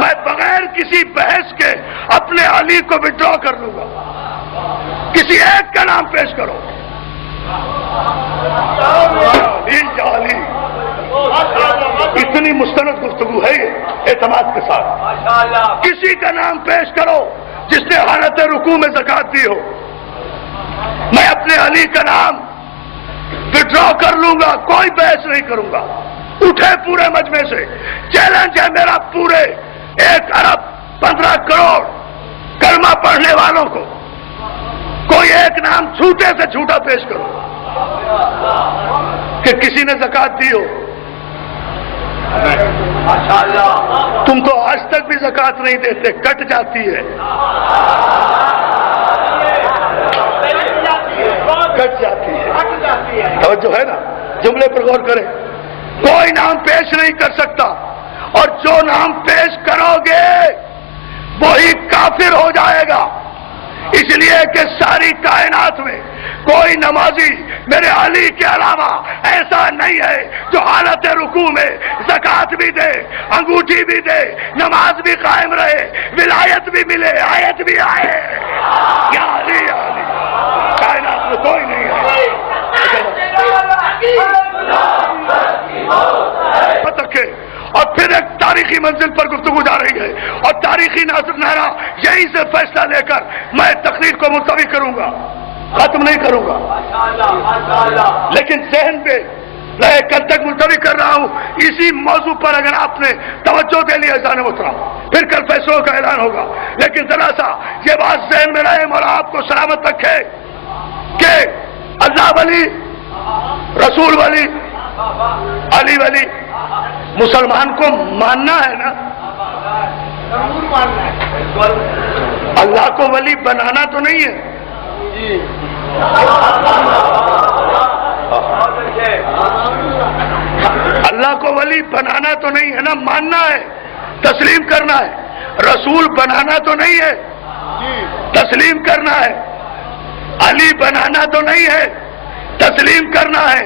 میں بغیر کسی بحث کے اپنے علی کو وڈرا کر لوں گا. کسی ایک کا نام پیش کرو. علی اتنی مستند گفتگو ہے یہ اعتماد کے ساتھ. کسی کا نام پیش کرو جس نے حالت رکوع میں زکات دی ہو. میں اپنے علی کا نام وڈرا کر لوں گا، کوئی بحث نہیں کروں گا. اٹھے پورے مجمع سے، چیلنج ہے میرا پورے 1 ارب 15 کروڑ کلمہ پڑھنے والوں کو، کوئی ایک نام چھوٹے سے چھوٹا پیش کرو کہ کسی نے زکات دی ہو. تم تو آج تک بھی زکات نہیں دیتے، کٹ جاتی ہے. کٹ جاتی ہے. توجہ ہے نا، جملے پر غور کریں. کوئی نام پیش نہیں کر سکتا، اور جو نام پیش کرو گے وہی کافر ہو جائے گا. اس لیے کہ ساری کائنات میں کوئی نمازی میرے علی کے علاوہ ایسا نہیں ہے جو حالت رکوع میں زکات بھی دے، انگوٹھی بھی دے، نماز بھی قائم رہے، ولایت بھی ملے، آیت بھی آئے. یا علی یا علی. کائنات میں کوئی نہیں ہے. اور پھر ایک تاریخی منزل پر گفتگو جا رہی ہے، اور تاریخی نعرہ یہیں سے فیصلہ لے کر میں تقریر کو ملتوی کروں گا، ختم نہیں کروں گا. لیکن ذہن پہ رہے، کل تک ملتوی کر رہا ہوں اسی موضوع پر. اگر آپ نے توجہ دے لی اذان محترم، پھر کل فیصلوں کا اعلان ہوگا. لیکن ذرا سا یہ بات ذہن میں رہے، مولا آپ کو سلامت رکھے کہ اللہ ولی، رسول ولی، علی ولی مسلمان کو ماننا ہے نا. اللہ کو ولی بنانا تو نہیں ہے. اللہ کو ولی بنانا تو نہیں ہے نا، ماننا ہے، تسلیم کرنا ہے. رسول بنانا تو نہیں ہے، تسلیم کرنا ہے. علی بنانا تو نہیں ہے، تسلیم کرنا ہے.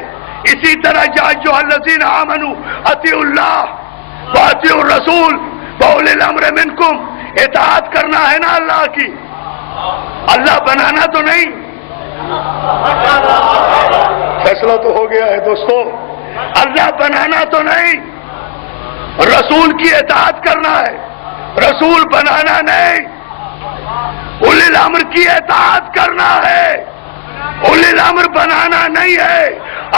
اسی طرح یا ایھا الذین آمنوا اطیعوا اللہ واطیعوا الرسول واولی الامر منکم، اطاعت کرنا ہے نا اللہ کی. اللہ بنانا تو نہیں. فیصلہ تو ہو گیا ہے دوستو، اللہ بنانا تو نہیں، رسول کی اطاعت کرنا ہے، رسول بنانا نہیں، اولی الامر کی اطاعت کرنا ہے، اولی الامر بنانا نہیں ہے۔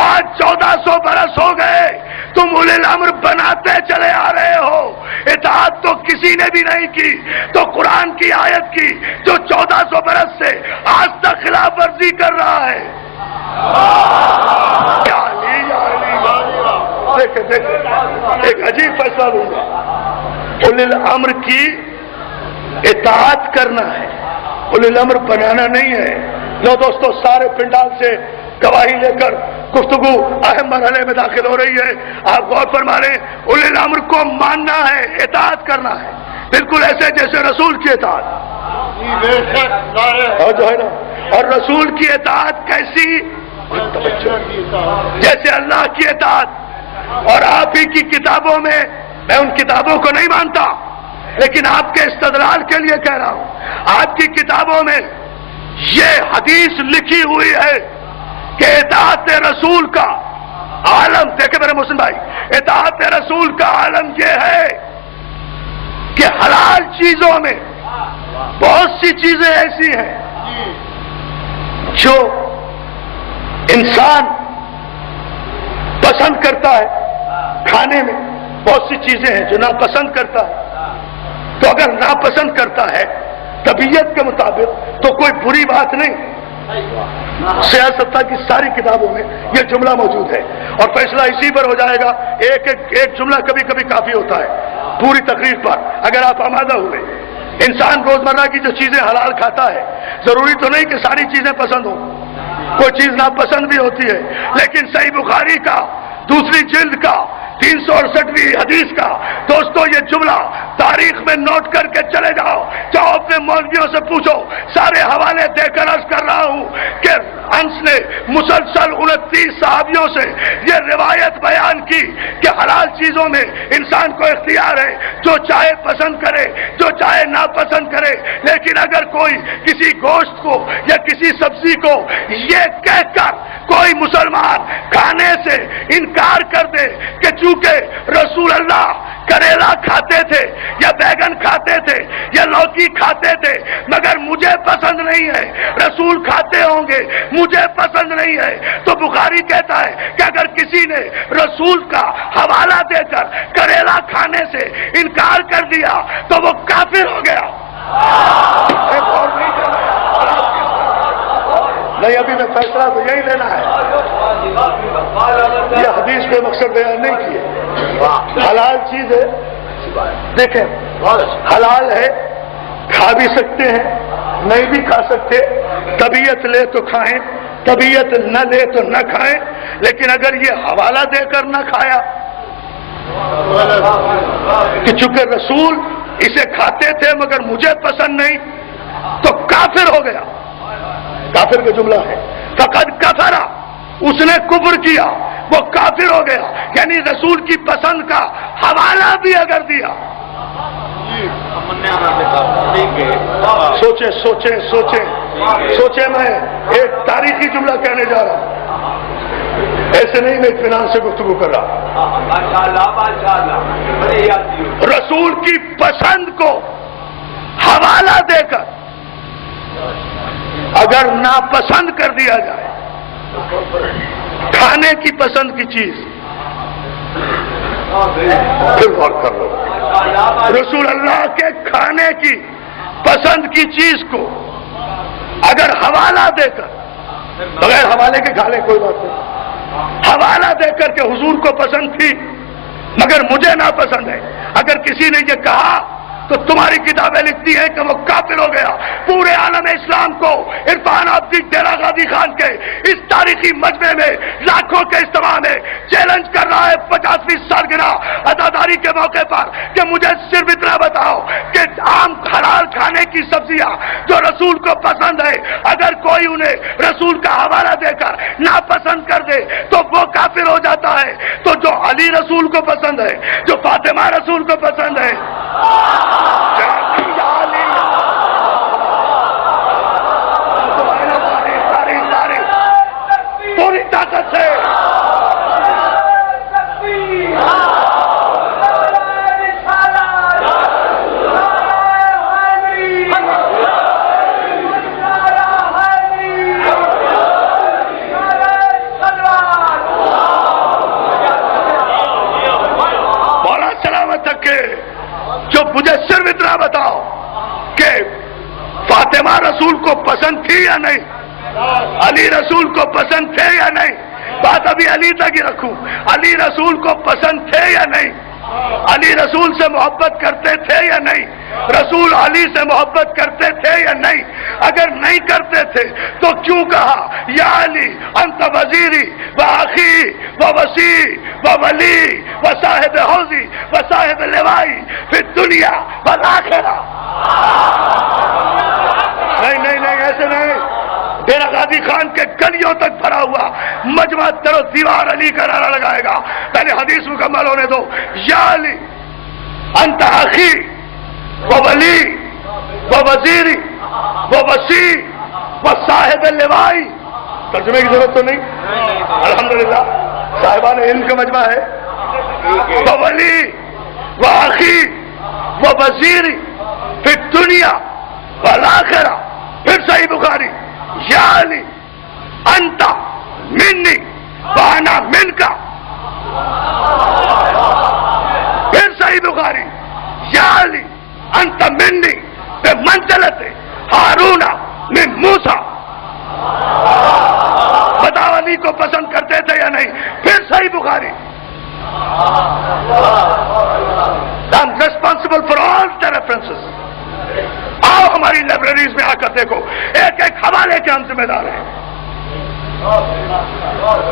آج 1400 برس ہو گئے تم اولی الامر بناتے چلے آ رہے ہو، اطاعت تو کسی نے بھی نہیں کی، تو قرآن کی آیت کی جو 1400 برس سے آج تک خلاف ورزی کر رہا ہے۔ دیکھیں ایک عجیب فیصلہ لوں گا، اولی الامر کی اطاعت کرنا ہے، اولی الامر بنانا نہیں ہے۔ لو دوستو، سارے پنڈال سے گواہی لے کر گفتگو اہم مرحلے میں داخل ہو رہی ہے۔ آپ غور فرما لیں، اولی الامر کو ماننا ہے، اطاعت کرنا ہے، بالکل ایسے جیسے رسول کی اطاعت، اور جو ہے نا، اور رسول کی اطاعت کیسی؟ جیسے اللہ کی اطاعت۔ اور آپ ہی کی کتابوں میں، میں ان کتابوں کو نہیں مانتا لیکن آپ کے استدلال کے لیے کہہ رہا ہوں، آپ کی کتابوں میں یہ حدیث لکھی ہوئی ہے کہ اطاعت رسول کا عالم، دیکھیں میرے مسلم بھائی، اطاعت رسول کا عالم یہ ہے کہ حلال چیزوں میں بہت سی چیزیں ایسی ہیں جو انسان پسند کرتا ہے کھانے میں، بہت سی چیزیں ہیں جو ناپسند کرتا ہے۔ تو اگر ناپسند کرتا ہے طبیعت کے مطابق تو کوئی بری بات نہیں۔ سیاست کی ساری کتابوں میں یہ جملہ موجود ہے، اور فیصلہ اسی پر ہو جائے گا۔ ایک جملہ کبھی کبھی کافی ہوتا ہے پوری تقریر پر، اگر آپ آمادہ ہوئے۔ انسان روزمرہ کی جو چیزیں حلال کھاتا ہے، ضروری تو نہیں کہ ساری چیزیں پسند ہوں، کوئی چیز ناپسند بھی ہوتی ہے، لیکن صحیح بخاری کا دوسری جلد کا 368ویں حدیث کا دوستو یہ جملہ تاریخ میں نوٹ کر کے چلے جاؤ، جاؤ اپنے مولویوں سے پوچھو، سارے حوالے دے کر عرض کر رہا ہوں کہ انس نے مسلسل 29 صحابیوں سے یہ روایت بیان کی کہ حلال چیزوں میں انسان کو اختیار ہے، جو چاہے پسند کرے، جو چاہے ناپسند کرے۔ لیکن اگر کوئی کسی گوشت کو یا کسی سبزی کو یہ کہہ کر کوئی مسلمان کھانے سے انکار کر دے کہ چونکہ رسول اللہ کریلا کھاتے تھے یا بیگن کھاتے تھے یا لوکی کھاتے تھے مگر مجھے پسند نہیں ہے، رسول کھاتے ہوں گے مجھے پسند نہیں ہے، تو بخاری کہتا ہے کہ اگر کسی نے رسول کا حوالہ دے کر کریلا کھانے سے انکار کر دیا تو وہ کافر ہو گیا۔ نہیں، ابھی میں فیصلہ تو یہی لینا ہے، یہ حدیث میں مقصد بیان نہیں کیے۔ حلال چیز ہے، دیکھیں حلال ہے، کھا بھی سکتے ہیں، نہیں بھی کھا سکتے، طبیعت لے تو کھائیں، طبیعت نہ لے تو نہ کھائیں، لیکن اگر یہ حوالہ دے کر نہ کھایا کہ چونکہ رسول اسے کھاتے تھے مگر مجھے پسند نہیں، تو کافر ہو گیا۔ کافر کا جملہ ہے، فقد کفر، اس نے کفر کیا، وہ کافر ہو گیا، یعنی رسول کی پسند کا حوالہ بھی اگر دیا۔ سوچیں سوچیں سوچیں سوچیں، میں ایک تاریخی جملہ کہنے جا رہا ہوں، ایسے نہیں میں اطمینان سے گفتگو کر رہا۔ رسول کی پسند کو حوالہ دے کر اگر ناپسند کر دیا جائے، کھانے کی پسند کی چیز، پھر غور کر لو، رسول اللہ کے کھانے کی پسند کی چیز کو اگر حوالہ دے کر، بغیر حوالے کے کھا لیں کوئی بات نہیں، حوالہ دے کر کہ حضور کو پسند تھی مگر مجھے ناپسند ہے، اگر کسی نے یہ کہا تو تمہاری کتابیں لکھتی ہیں کہ وہ کافر ہو گیا۔ پورے عالم اسلام کو عرفان آبادی ڈیرہ غازی خان کے اس تاریخی مجمع میں لاکھوں کے اجتماع میں چیلنج کر رہا ہے 50ویں سالگرہ عزاداری کے موقع پر کہ مجھے صرف اتنا بتاؤ کہ عام حلال کھانے کی سبزیاں جو رسول کو پسند ہے اگر کوئی انہیں رسول کا حوالہ دے کر ناپسند کر دے تو وہ کافر ہو جاتا ہے۔ تو جو علی رسول کو پسند ہے، جو فاطمہ رسول کو پسند ہے، پوری طاقت سے. جو مجھے صرف اتنا بتاؤ کہ فاطمہ رسول کو پسند تھی یا نہیں, علی رسول کو پسند تھے یا نہیں, بات ابھی علی تک ہی رکھوں, علی رسول کو پسند تھے یا نہیں, علی رسول سے محبت کرتے تھے یا نہیں, رسول علی سے محبت کرتے تھے یا نہیں؟ اگر نہیں کرتے تھے تو کیوں کہا یا علی انت وزیری و اخی و وسیع و ولی و صاحب حوضی و صاحب لوائی فی الدنیا والآخرہ. نہیں ایسے نہیں. ڈیرہ غازی خان کے گلیوں تک بھرا ہوا مجمع تر و دیوار علی کا نعرہ لگائے گا. پہلے حدیث مکمل ہونے دو. یا علی انت اخی و ولی و وزیری و وسیع و صاحب لوائی. ترجمے کی ضرورت تو نہیں؟ الحمدللہ صاحبان علم کا مجمع ہے. و ولی و اخی و وزیری فی الدنیا والآخرہ. پھر صحیح بخاری یا علی انت منی وانا منکا. پھر صحیح بخاری یا علی انت منی بمنزلت ہارون من موسیٰ. بتاؤ علی کو پسند کرتے تھے یا نہیں؟ پھر صحیح بخاری. I'm responsible for all the references. آؤ ہماری لائبریریز میں آ کر دیکھو, ایک ایک حوالے کے ہم ذمہ دار ہیں.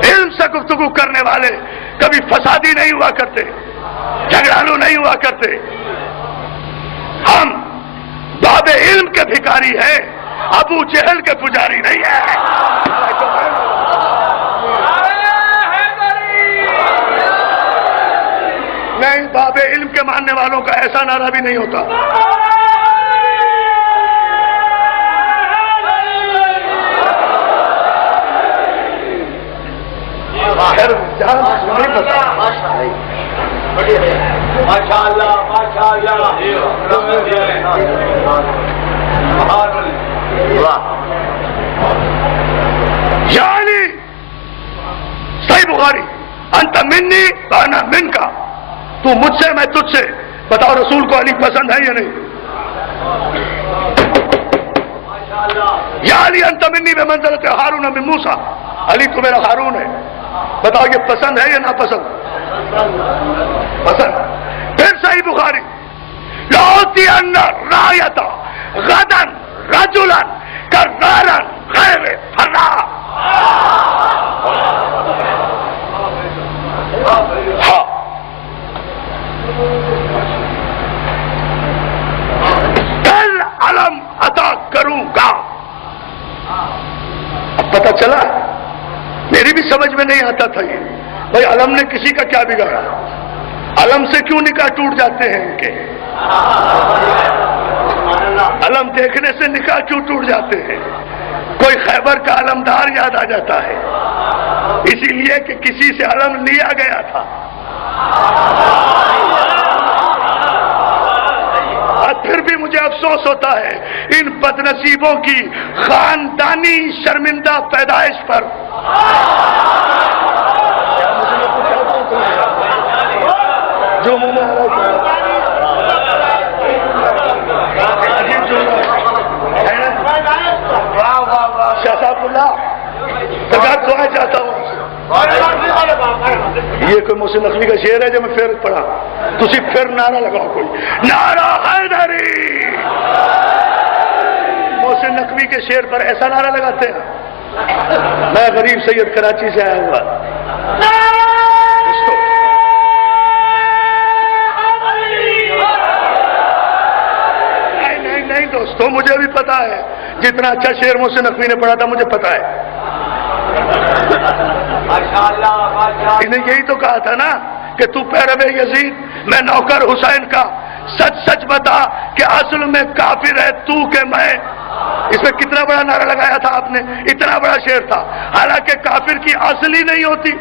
علم سے گفتگو کرنے والے کبھی فسادی نہیں ہوا کرتے, جھگڑالو نہیں ہوا کرتے. ہم باب علم کے بھکاری ہیں, ابو جہل کے پجاری نہیں ہیں. نہیں, باب علم کے ماننے والوں کا ایسا نعرہ بھی نہیں ہوتا. خیر جان نہیں پتا. یا علی صحیح بخاری انت منی وانا منکا. تو مجھ سے میں تجھ سے. بتاؤ رسول کو علی پسند ہے یا نہیں؟ یا علی انت منی بمنزلت ہارون من موسیٰ. علی تو میرا ہارون ہے. بتاؤ یہ پسند ہے یا ناپسند؟ پسند. پھر صحیح بخاری لأعطین رایۃ غدا رجلا کرارا غیر فراء. ہاں کل علم عطا کروں گا. اب پتہ چلا, میری بھی سمجھ میں نہیں آتا تھا یہ. بھائی علم نے کسی کا کیا بگاڑا؟ علم سے کیوں نکاح ٹوٹ جاتے ہیں ان کے؟ علم دیکھنے سے نکاح کیوں ٹوٹ جاتے ہیں؟ کوئی خیبر کا علمدار یاد آ جاتا ہے, اسی لیے کہ کسی سے علم لیا گیا تھا. اور پھر بھی مجھے افسوس ہوتا ہے ان بدنصیبوں کی خاندانی شرمندہ پیدائش پر. جو منہ میں شہزاد اللہ سرکار دعائیں چاہتا ہوں. یہ کوئی محسن نقوی کا شعر ہے جو میں پھر پڑھا, تسی پھر نعرہ لگاؤ کوئی نعرہ حیدری. محسن نقوی کے شعر پر ایسا نعرہ لگاتے ہیں. میں غریب سید کراچی سے آیا ہوا. نہیں دوستو, مجھے بھی پتا ہے جتنا اچھا شعر محسن نقوی نے پڑھا تھا مجھے پتا ہے. انہیں یہی تو کہا تھا نا کہ تو پیرو یزید میں نوکر حسین کا, سچ سچ بتا کہ اصل میں کافر ہے تو کہ میں. اس میں کتنا بڑا نعرہ لگایا تھا آپ نے، اتنا بڑا شعر تھا، حالانکہ کافر کی اصل ہی نہیں ہوتی،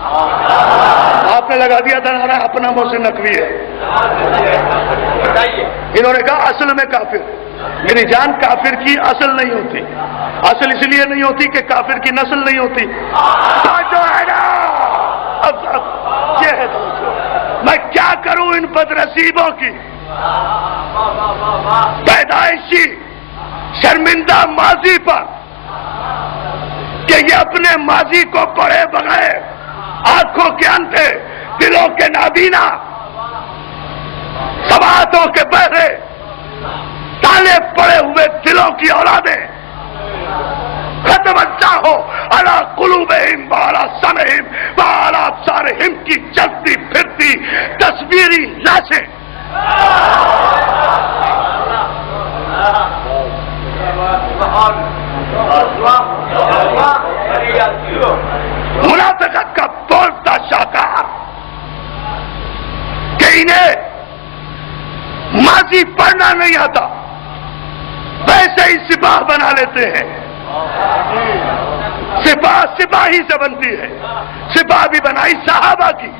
آپ نے لگا دیا تھا نعرہ اپنا محسن نقوی ہے۔ انہوں نے کہا اصل میں کافر، میری جان کافر کی اصل نہیں ہوتی، اصل اس لیے نہیں ہوتی کہ کافر کی نسل نہیں ہوتی، جو ہے نا اب یہ ہے۔ میں کیا کروں ان بدنصیبوں کی پیدائشی شرمندہ ماضی پر کہ یہ اپنے ماضی کو پڑھے بغیر آنکھوں کے اندھے، دلوں کے نابینا، سماعتوں کے بہرے، تالے پڑے ہوئے دلوں کی اولادیں ختم ہو علی قلوبہم وعلی سمعہم وعلی ابصارہم کی چلتی پھرتی تصویری لاشیں۔ منافقت کا بولتا شاہکار کہ انہیں ماضی پڑھنا نہیں آتا، ویسے ہی سپاہ بنا لیتے ہیں۔ سپاہ سپاہی سے بنتی ہے، سپاہ بھی بنائی صحابہ کی۔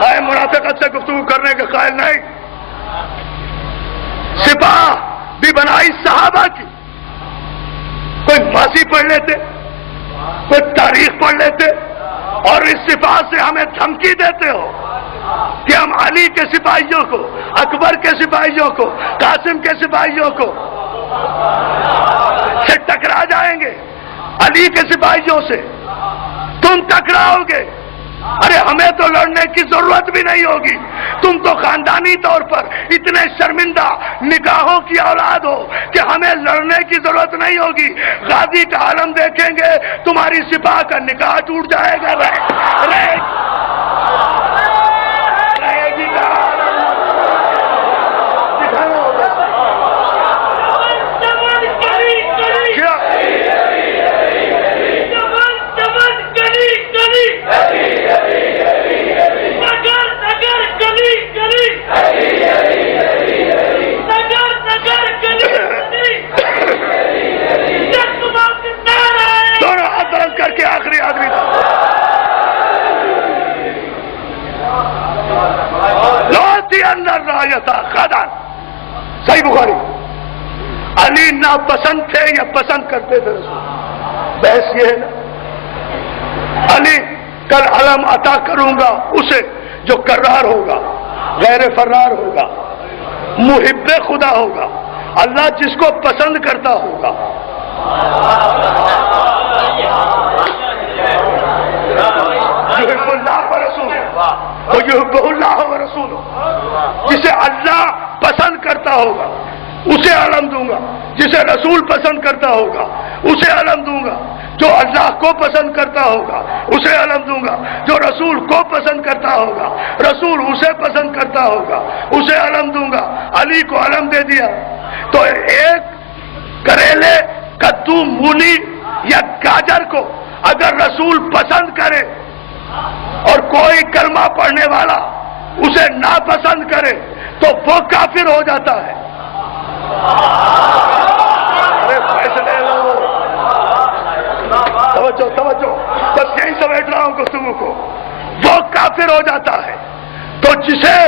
میں منافقت سے گفتگو کرنے کے قائل نہیں، سپاہ بھی بنائی صحابہ کی۔ کوئی ماضی پڑھ لیتے، کوئی تاریخ پڑھ لیتے اور اس سپاہ سے ہمیں دھمکی دیتے ہو کہ ہم علی کے سپاہیوں کو، اکبر کے سپاہیوں کو، قاسم کے سپاہیوں کو سے ٹکرا جائیں گے، علی کے سپاہیوں سے تم ٹکراؤ گے۔ ارے ہمیں تو لڑنے کی ضرورت بھی نہیں ہوگی، تم تو خاندانی طور پر اتنے شرمندہ نگاہوں کی اولاد ہو کہ ہمیں لڑنے کی ضرورت نہیں ہوگی۔ غازی کا عالم دیکھیں گے، تمہاری سپاہ کا نگاہ ٹوٹ جائے گا۔ آخری آدمی تھا لوتی اندر رایتا خدان، صحیح بخاری۔ علی ناپسند تھے یا پسند کرتے تھے رسول؟ بحث یہ ہے نا، علی کل علم عطا کروں گا اسے جو کرار ہوگا، غیر فرار ہوگا، محب خدا ہوگا، اللہ جس کو پسند کرتا ہوگا۔ یحب اللہ ورسولہ ویحبہ اللہ ورسولہ، جسے اللہ پسند کرتا ہوگا اسے علم دوں گا، جسے رسول پسند کرتا ہوگا اسے علم دوں گا، جو اللہ کو پسند کرتا ہوگا اسے علم دوں گا، جو رسول کو پسند کرتا ہوگا، رسول اسے پسند کرتا ہوگا اسے علم دوں گا۔ علی کو علم دے دیا تو ایک کریلے، کدو، مولی یا گاجر کو اگر رسول پسند کرے اور کوئی کلمہ پڑھنے والا اسے ناپسند کرے تو وہ کافر ہو جاتا ہے۔ ارے فیصلے لو، توجہ توجہ، بس یہی سمیٹ رہا ہوں گفتگو کو۔ وہ کافر ہو جاتا ہے تو جسے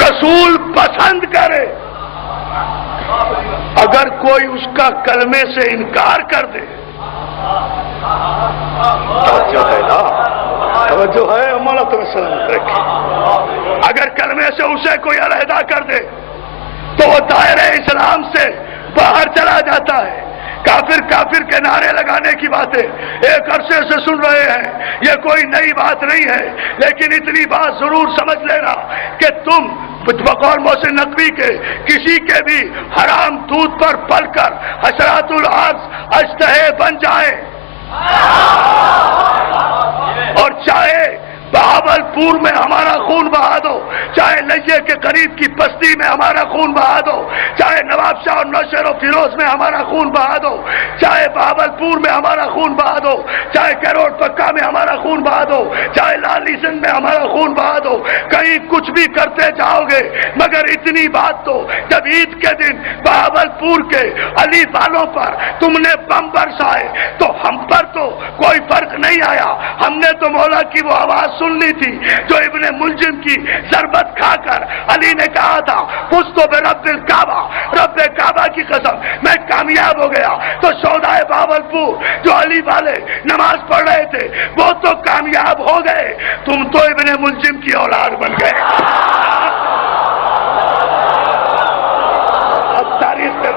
رسول پسند کرے اگر کوئی اس کا کلمے سے انکار کر دے، توجہ ہے مولا تمہیں سلامت رکھے، اگر کلمے سے اسے کوئی علیحدہ کر دے تو وہ دائرہ اسلام سے باہر چلا جاتا ہے۔ کافر کافر کے نعرے لگانے کی باتیں ایک عرصے سے سن رہے ہیں، یہ کوئی نئی بات نہیں ہے، لیکن اتنی بات ضرور سمجھ لینا کہ تم بقول محسن نقوی کے کسی کے بھی حرام دودھ پر پل کر حشرات الارض اشتہے بن جائے اور چاہے بہاول پور میں ہمارا خون بہا دو، چاہے لئیے کے قریب کی بستی میں ہمارا خون بہا دو، چاہے نواب شاہ اور نوشہر و فیروز میں ہمارا خون بہا دو، چاہے بہاولپور میں ہمارا خون بہا دو، چاہے کیروڑ پکا میں ہمارا خون بہا دو، چاہے لالی سنگھ میں ہمارا خون بہا دو، کہیں کچھ بھی کرتے جاؤ گے، مگر اتنی بات تو جب عید کے دن بہاولپور کے علی والوں پر تم نے بم برسائے تو ہم پر تو کوئی فرق نہیں آیا، ہم نے تو مولا کی وہ آواز سن لی تھی جو ابن ملجم کی ضربت کھا کر علی نے کہا تھا فزت برب الکعبہ، رب کعبہ کی قسم میں کامیاب ہو گیا۔ تو شہدائے بہاولپور جو علی والے نماز پڑھ رہے تھے وہ تو کامیاب ہو گئے، تم تو ابن ملجم کی اولاد بن گئے۔ اب تاریخ میں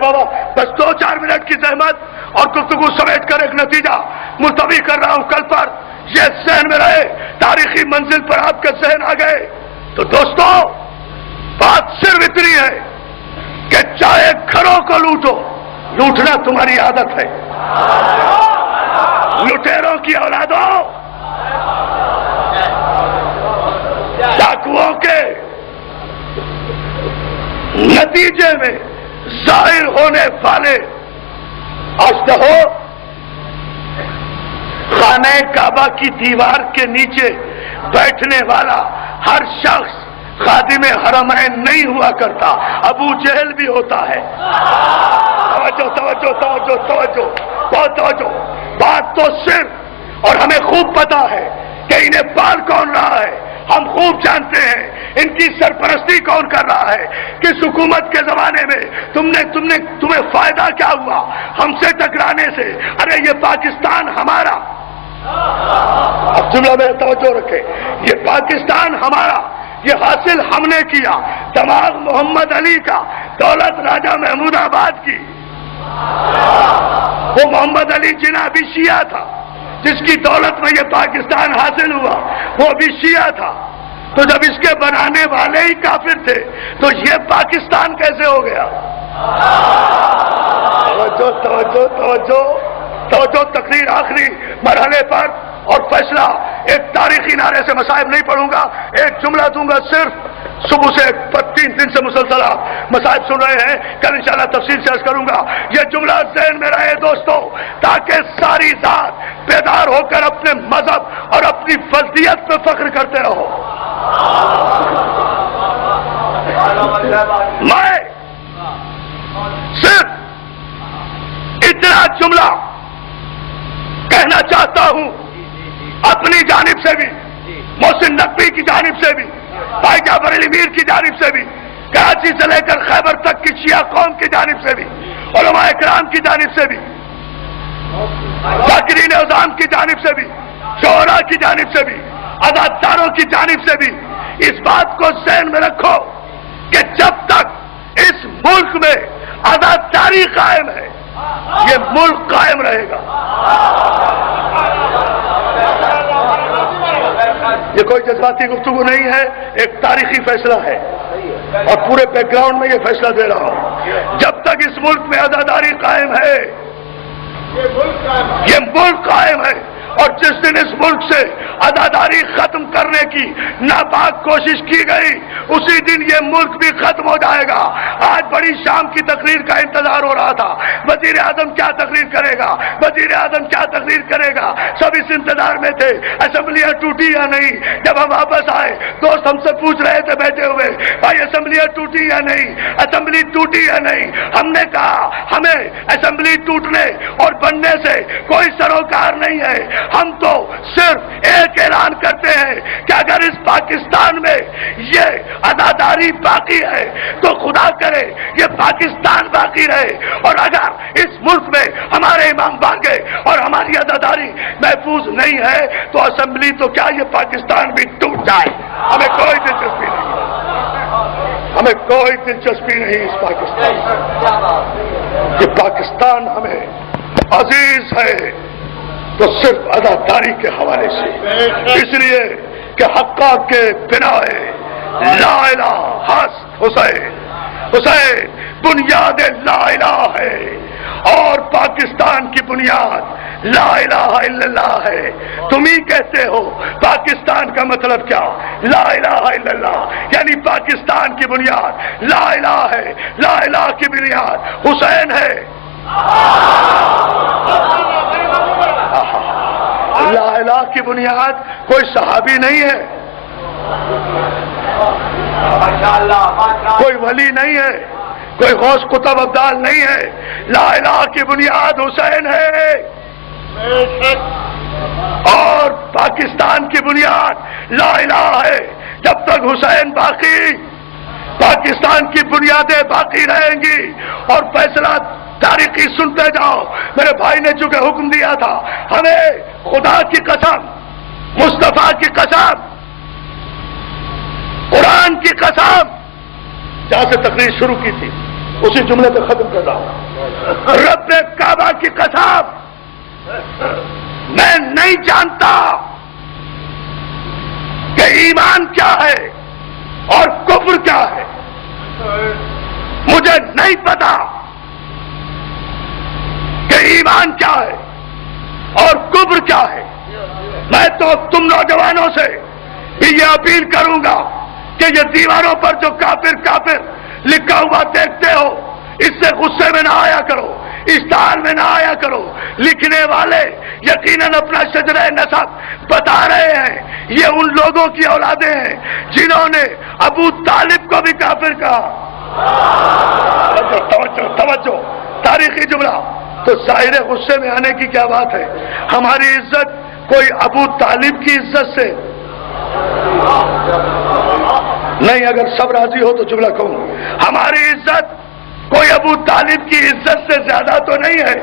بابا بس 2-4 منٹ کی زحمت اور گفتگو سمیٹ کر ایک نتیجہ ملتوی کر رہا ہوں کل پر، یہ ذہن میں رہے، تاریخی منزل پر آپ کے ذہن آ گئے تو دوستو بات صرف اتنی ہے کہ چاہے گھروں کو لوٹو، لوٹنا تمہاری عادت ہے، لٹیروں کی اولادوں، ڈاکوؤں کے نتیجے میں ظاہر ہونے والے اشتہو خانہ کعبہ کی دیوار کے نیچے بیٹھنے والا ہر شخص خادم حرمین نہیں ہوا کرتا، ابو جہل بھی ہوتا ہے۔ توجہ توجہ توجہ توجہ بہت توجہ، بات تو صرف اور ہمیں خوب پتا ہے کہ انہیں پال کون رہا ہے، ہم خوب جانتے ہیں ان کی سرپرستی کون کر رہا ہے، کس حکومت کے زمانے میں تمہیں فائدہ کیا ہوا ہم سے ٹکرانے سے؟ ارے یہ پاکستان ہمارا، اب جملہ میں توجہ رکھے، یہ پاکستان ہمارا، یہ حاصل ہم نے کیا، دماغ محمد علی کا، دولت راجہ محمود آباد کی، وہ محمد علی جناح بھی شیعہ تھا، جس کی دولت میں یہ پاکستان حاصل ہوا وہ بھی شیعہ تھا، تو جب اس کے بنانے والے ہی کافر تھے تو یہ پاکستان کیسے ہو گیا؟ توجہ توجہ توجہ توجہ، تقریر آخری مرحلے پر اور فیصلہ ایک تاریخی نعرے سے مصائب نہیں پڑھوں گا، ایک جملہ دوں گا صرف، صبح سے 3 دن سے مسلسل آپ مصائب سن رہے ہیں، کل انشاءاللہ تفصیل سے عرض کروں گا، یہ جملہ ذہن میں رہے دوستو تاکہ ساری ذات بیدار ہو کر اپنے مذہب اور اپنی فضیلت پہ فخر کرتے رہو۔ میں صرف اتنا جملہ کہنا چاہتا ہوں اپنی جانب سے بھی، محسن نقوی کی جانب سے بھی، بھائی جعفر علی میر کی جانب سے بھی، کراچی سے لے کر خیبر تک کی شیعہ قوم کی جانب سے بھی، علماء کرام کی جانب سے بھی، ذاکرین اعظام کی جانب سے بھی، شعراء کی جانب سے بھی، اداکاروں کی جانب سے بھی اس بات کو ذہن میں رکھو کہ جب تک اس ملک میں اداکاری قائم ہے یہ ملک قائم رہے گا۔ یہ کوئی جذباتی گفتگو نہیں ہے، ایک تاریخی فیصلہ ہے اور پورے بیک گراؤنڈ میں یہ فیصلہ دے رہا ہوں، جب تک اس ملک میں ازاداری قائم ہے یہ ملک قائم ہے، اور جس دن اس ملک سے ازاداری ختم کرنے کی ناپاک کوشش کی گئی اسی دن یہ ملک بھی ختم ہو جائے گا۔ آج بڑی شام کی تقریر کا انتظار ہو رہا تھا، وزیر اعظم کیا تقریر کرے گا، وزیر اعظم کیا تقریر کرے گا، سب اس انتظار میں تھے اسمبلیاں ٹوٹی یا نہیں۔ جب ہم واپس آئے دوست ہم سے پوچھ رہے تھے بیٹھے ہوئے، بھائی اسمبلیاں ٹوٹی یا نہیں، اسمبلی ٹوٹی یا نہیں؟ ہم نے کہا ہمیں اسمبلی ٹوٹنے اور بننے سے کوئی سروکار نہیں ہے، ہم تو صرف ایک اعلان کرتے ہیں کہ اگر اس پاکستان میں یہ ازاداری باقی ہے تو خدا کرے یہ پاکستان باقی رہے، اور اگر اس ملک میں ہمارے امام بانگے اور ہماری ازاداری محفوظ نہیں ہے تو اسمبلی تو کیا یہ پاکستان بھی ٹوٹ جائے، ہمیں کوئی دلچسپی نہیں۔ ہمیں کوئی دلچسپی نہیں اس پاکستان کہ پاکستان ہمیں عزیز ہے تو صرف اداکاری کے حوالے سے، اس لیے کہ حقہ کے بنا لا الہ ہست حسین بنیاد لا الہ ہے، اور پاکستان کی بنیاد لا الہ الا اللہ ہے۔ تم ہی کہتے ہو پاکستان کا مطلب کیا؟ لا الہ الا اللہ، یعنی پاکستان کی بنیاد لا الہ ہے، لا الہ کی بنیاد حسین ہے۔ لا الہ کی بنیاد کوئی صحابی نہیں ہے، کوئی ولی نہیں ہے، کوئی غوث قطب ابدال نہیں ہے، لا الہ کی بنیاد حسین ہے۔ اور پاکستان کی بنیاد لا الہ ہے۔ جب تک حسین باقی، پاکستان کی بنیادیں باقی رہیں گی۔ اور فیصلہ تاریخی سنتے جاؤ، میرے بھائی نے چونکہ حکم دیا تھا، ہمیں خدا کی قسم، مصطفیٰ کی قسم، قرآن کی قسم، جہاں سے تقریر شروع کی تھی اسی جملے پہ ختم کر رہا ہوں، رب کعبہ کی قسم، میں نہیں جانتا کہ ایمان کیا ہے اور کفر کیا ہے، مجھے نہیں پتا کہ ایمان کیا ہے اور کفر کیا ہے۔ میں تو تم نوجوانوں سے بھی یہ اپیل کروں گا کہ یہ دیواروں پر جو کافر کافر لکھا ہوا دیکھتے ہو، اس سے غصے میں نہ آیا کرو، اشتعال میں نہ آیا کرو۔ لکھنے والے یقیناً اپنا شجرہ نسب بتا رہے ہیں، یہ ان لوگوں کی اولادیں ہیں جنہوں نے ابو طالب کو بھی کافر کہا۔ توجہ، تاریخی جملہ۔ تو ظاہر غصے میں آنے کی کیا بات ہے؟ ہماری عزت کوئی ابو طالب کی عزت سے نہیں، اگر سب راضی ہو تو جملہ کہوں، ہماری عزت کوئی ابو طالب کی عزت سے زیادہ تو نہیں ہے۔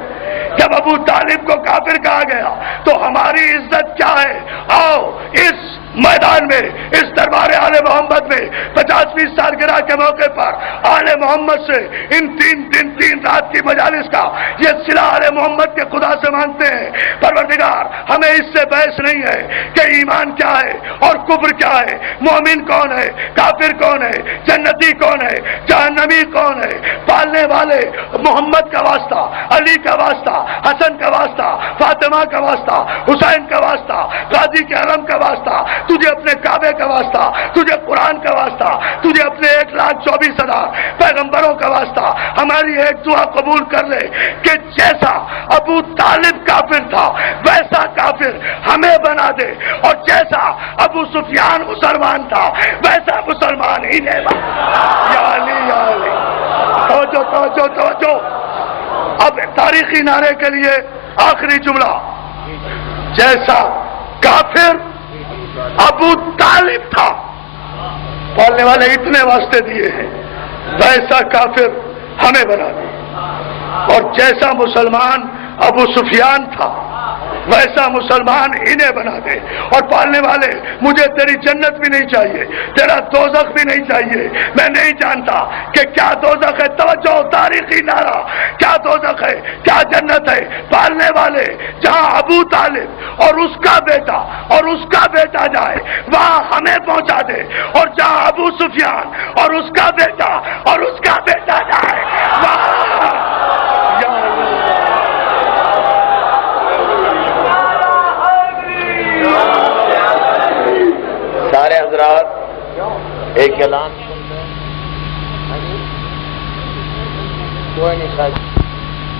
جب ابو طالب کو کافر کہا گیا تو ہماری عزت کیا ہے؟ آؤ اس میدان میں، اس دربار آل محمد میں 50ویں سالگرہ کے موقع پر آل محمد سے ان 3 دن 3 رات کی مجالس کا یہ صلہ آل محمد کے خدا سے مانگتے ہیں، پروردگار ہمیں اس سے بحث نہیں ہے کہ ایمان کیا ہے اور کفر کیا ہے، مومن کون ہے، کافر کون ہے، جنتی کون ہے، جہنمی کون ہے۔ پالنے والے محمد کا واسطہ، علی کا واسطہ، حسن کا واسطہ، فاطمہ کا واسطہ، حسین کا واسطہ، غازی کے علم کا واسطہ، تجھے اپنے کعبے کا واسطہ، تجھے قرآن کا واسطہ، تجھے اپنے 1,24,000 پیغمبروں کا واسطہ۔ ہماری ایک دعا قبول کر لے کہ جیسا ابو طالب کافر تھا ویسا کافر ہمیں بنا دے، اور جیسا ابو سفیان مسلمان تھا ویسا مسلمان ہی نہیں بنا۔ یا علی یا علی۔ توجہ۔ اب تاریخی نعرے کے لیے آخری جملہ، جیسا کافر ابو طالب تھا، پالنے والے اتنے واسطے دیے ہیں، ویسا کافر ہمیں بنا دے، اور جیسا مسلمان ابو سفیان تھا ویسا مسلمان انہیں بنا دے۔ اور پالنے والے مجھے تیری جنت بھی نہیں چاہیے، تیرا دوزخ بھی نہیں چاہیے، میں نہیں جانتا کہ کیا دوزخ ہے۔ توجہ، تاریخی نعرہ، کیا دوزخ ہے کیا جنت ہے؟ پالنے والے جہاں ابو طالب اور اس کا بیٹا جائے وہاں ہمیں پہنچا دے، اور جہاں ابو سفیان اور اس کا بیٹا جائے وہاں سارے حضرات ایک اعلان کوئی نہیں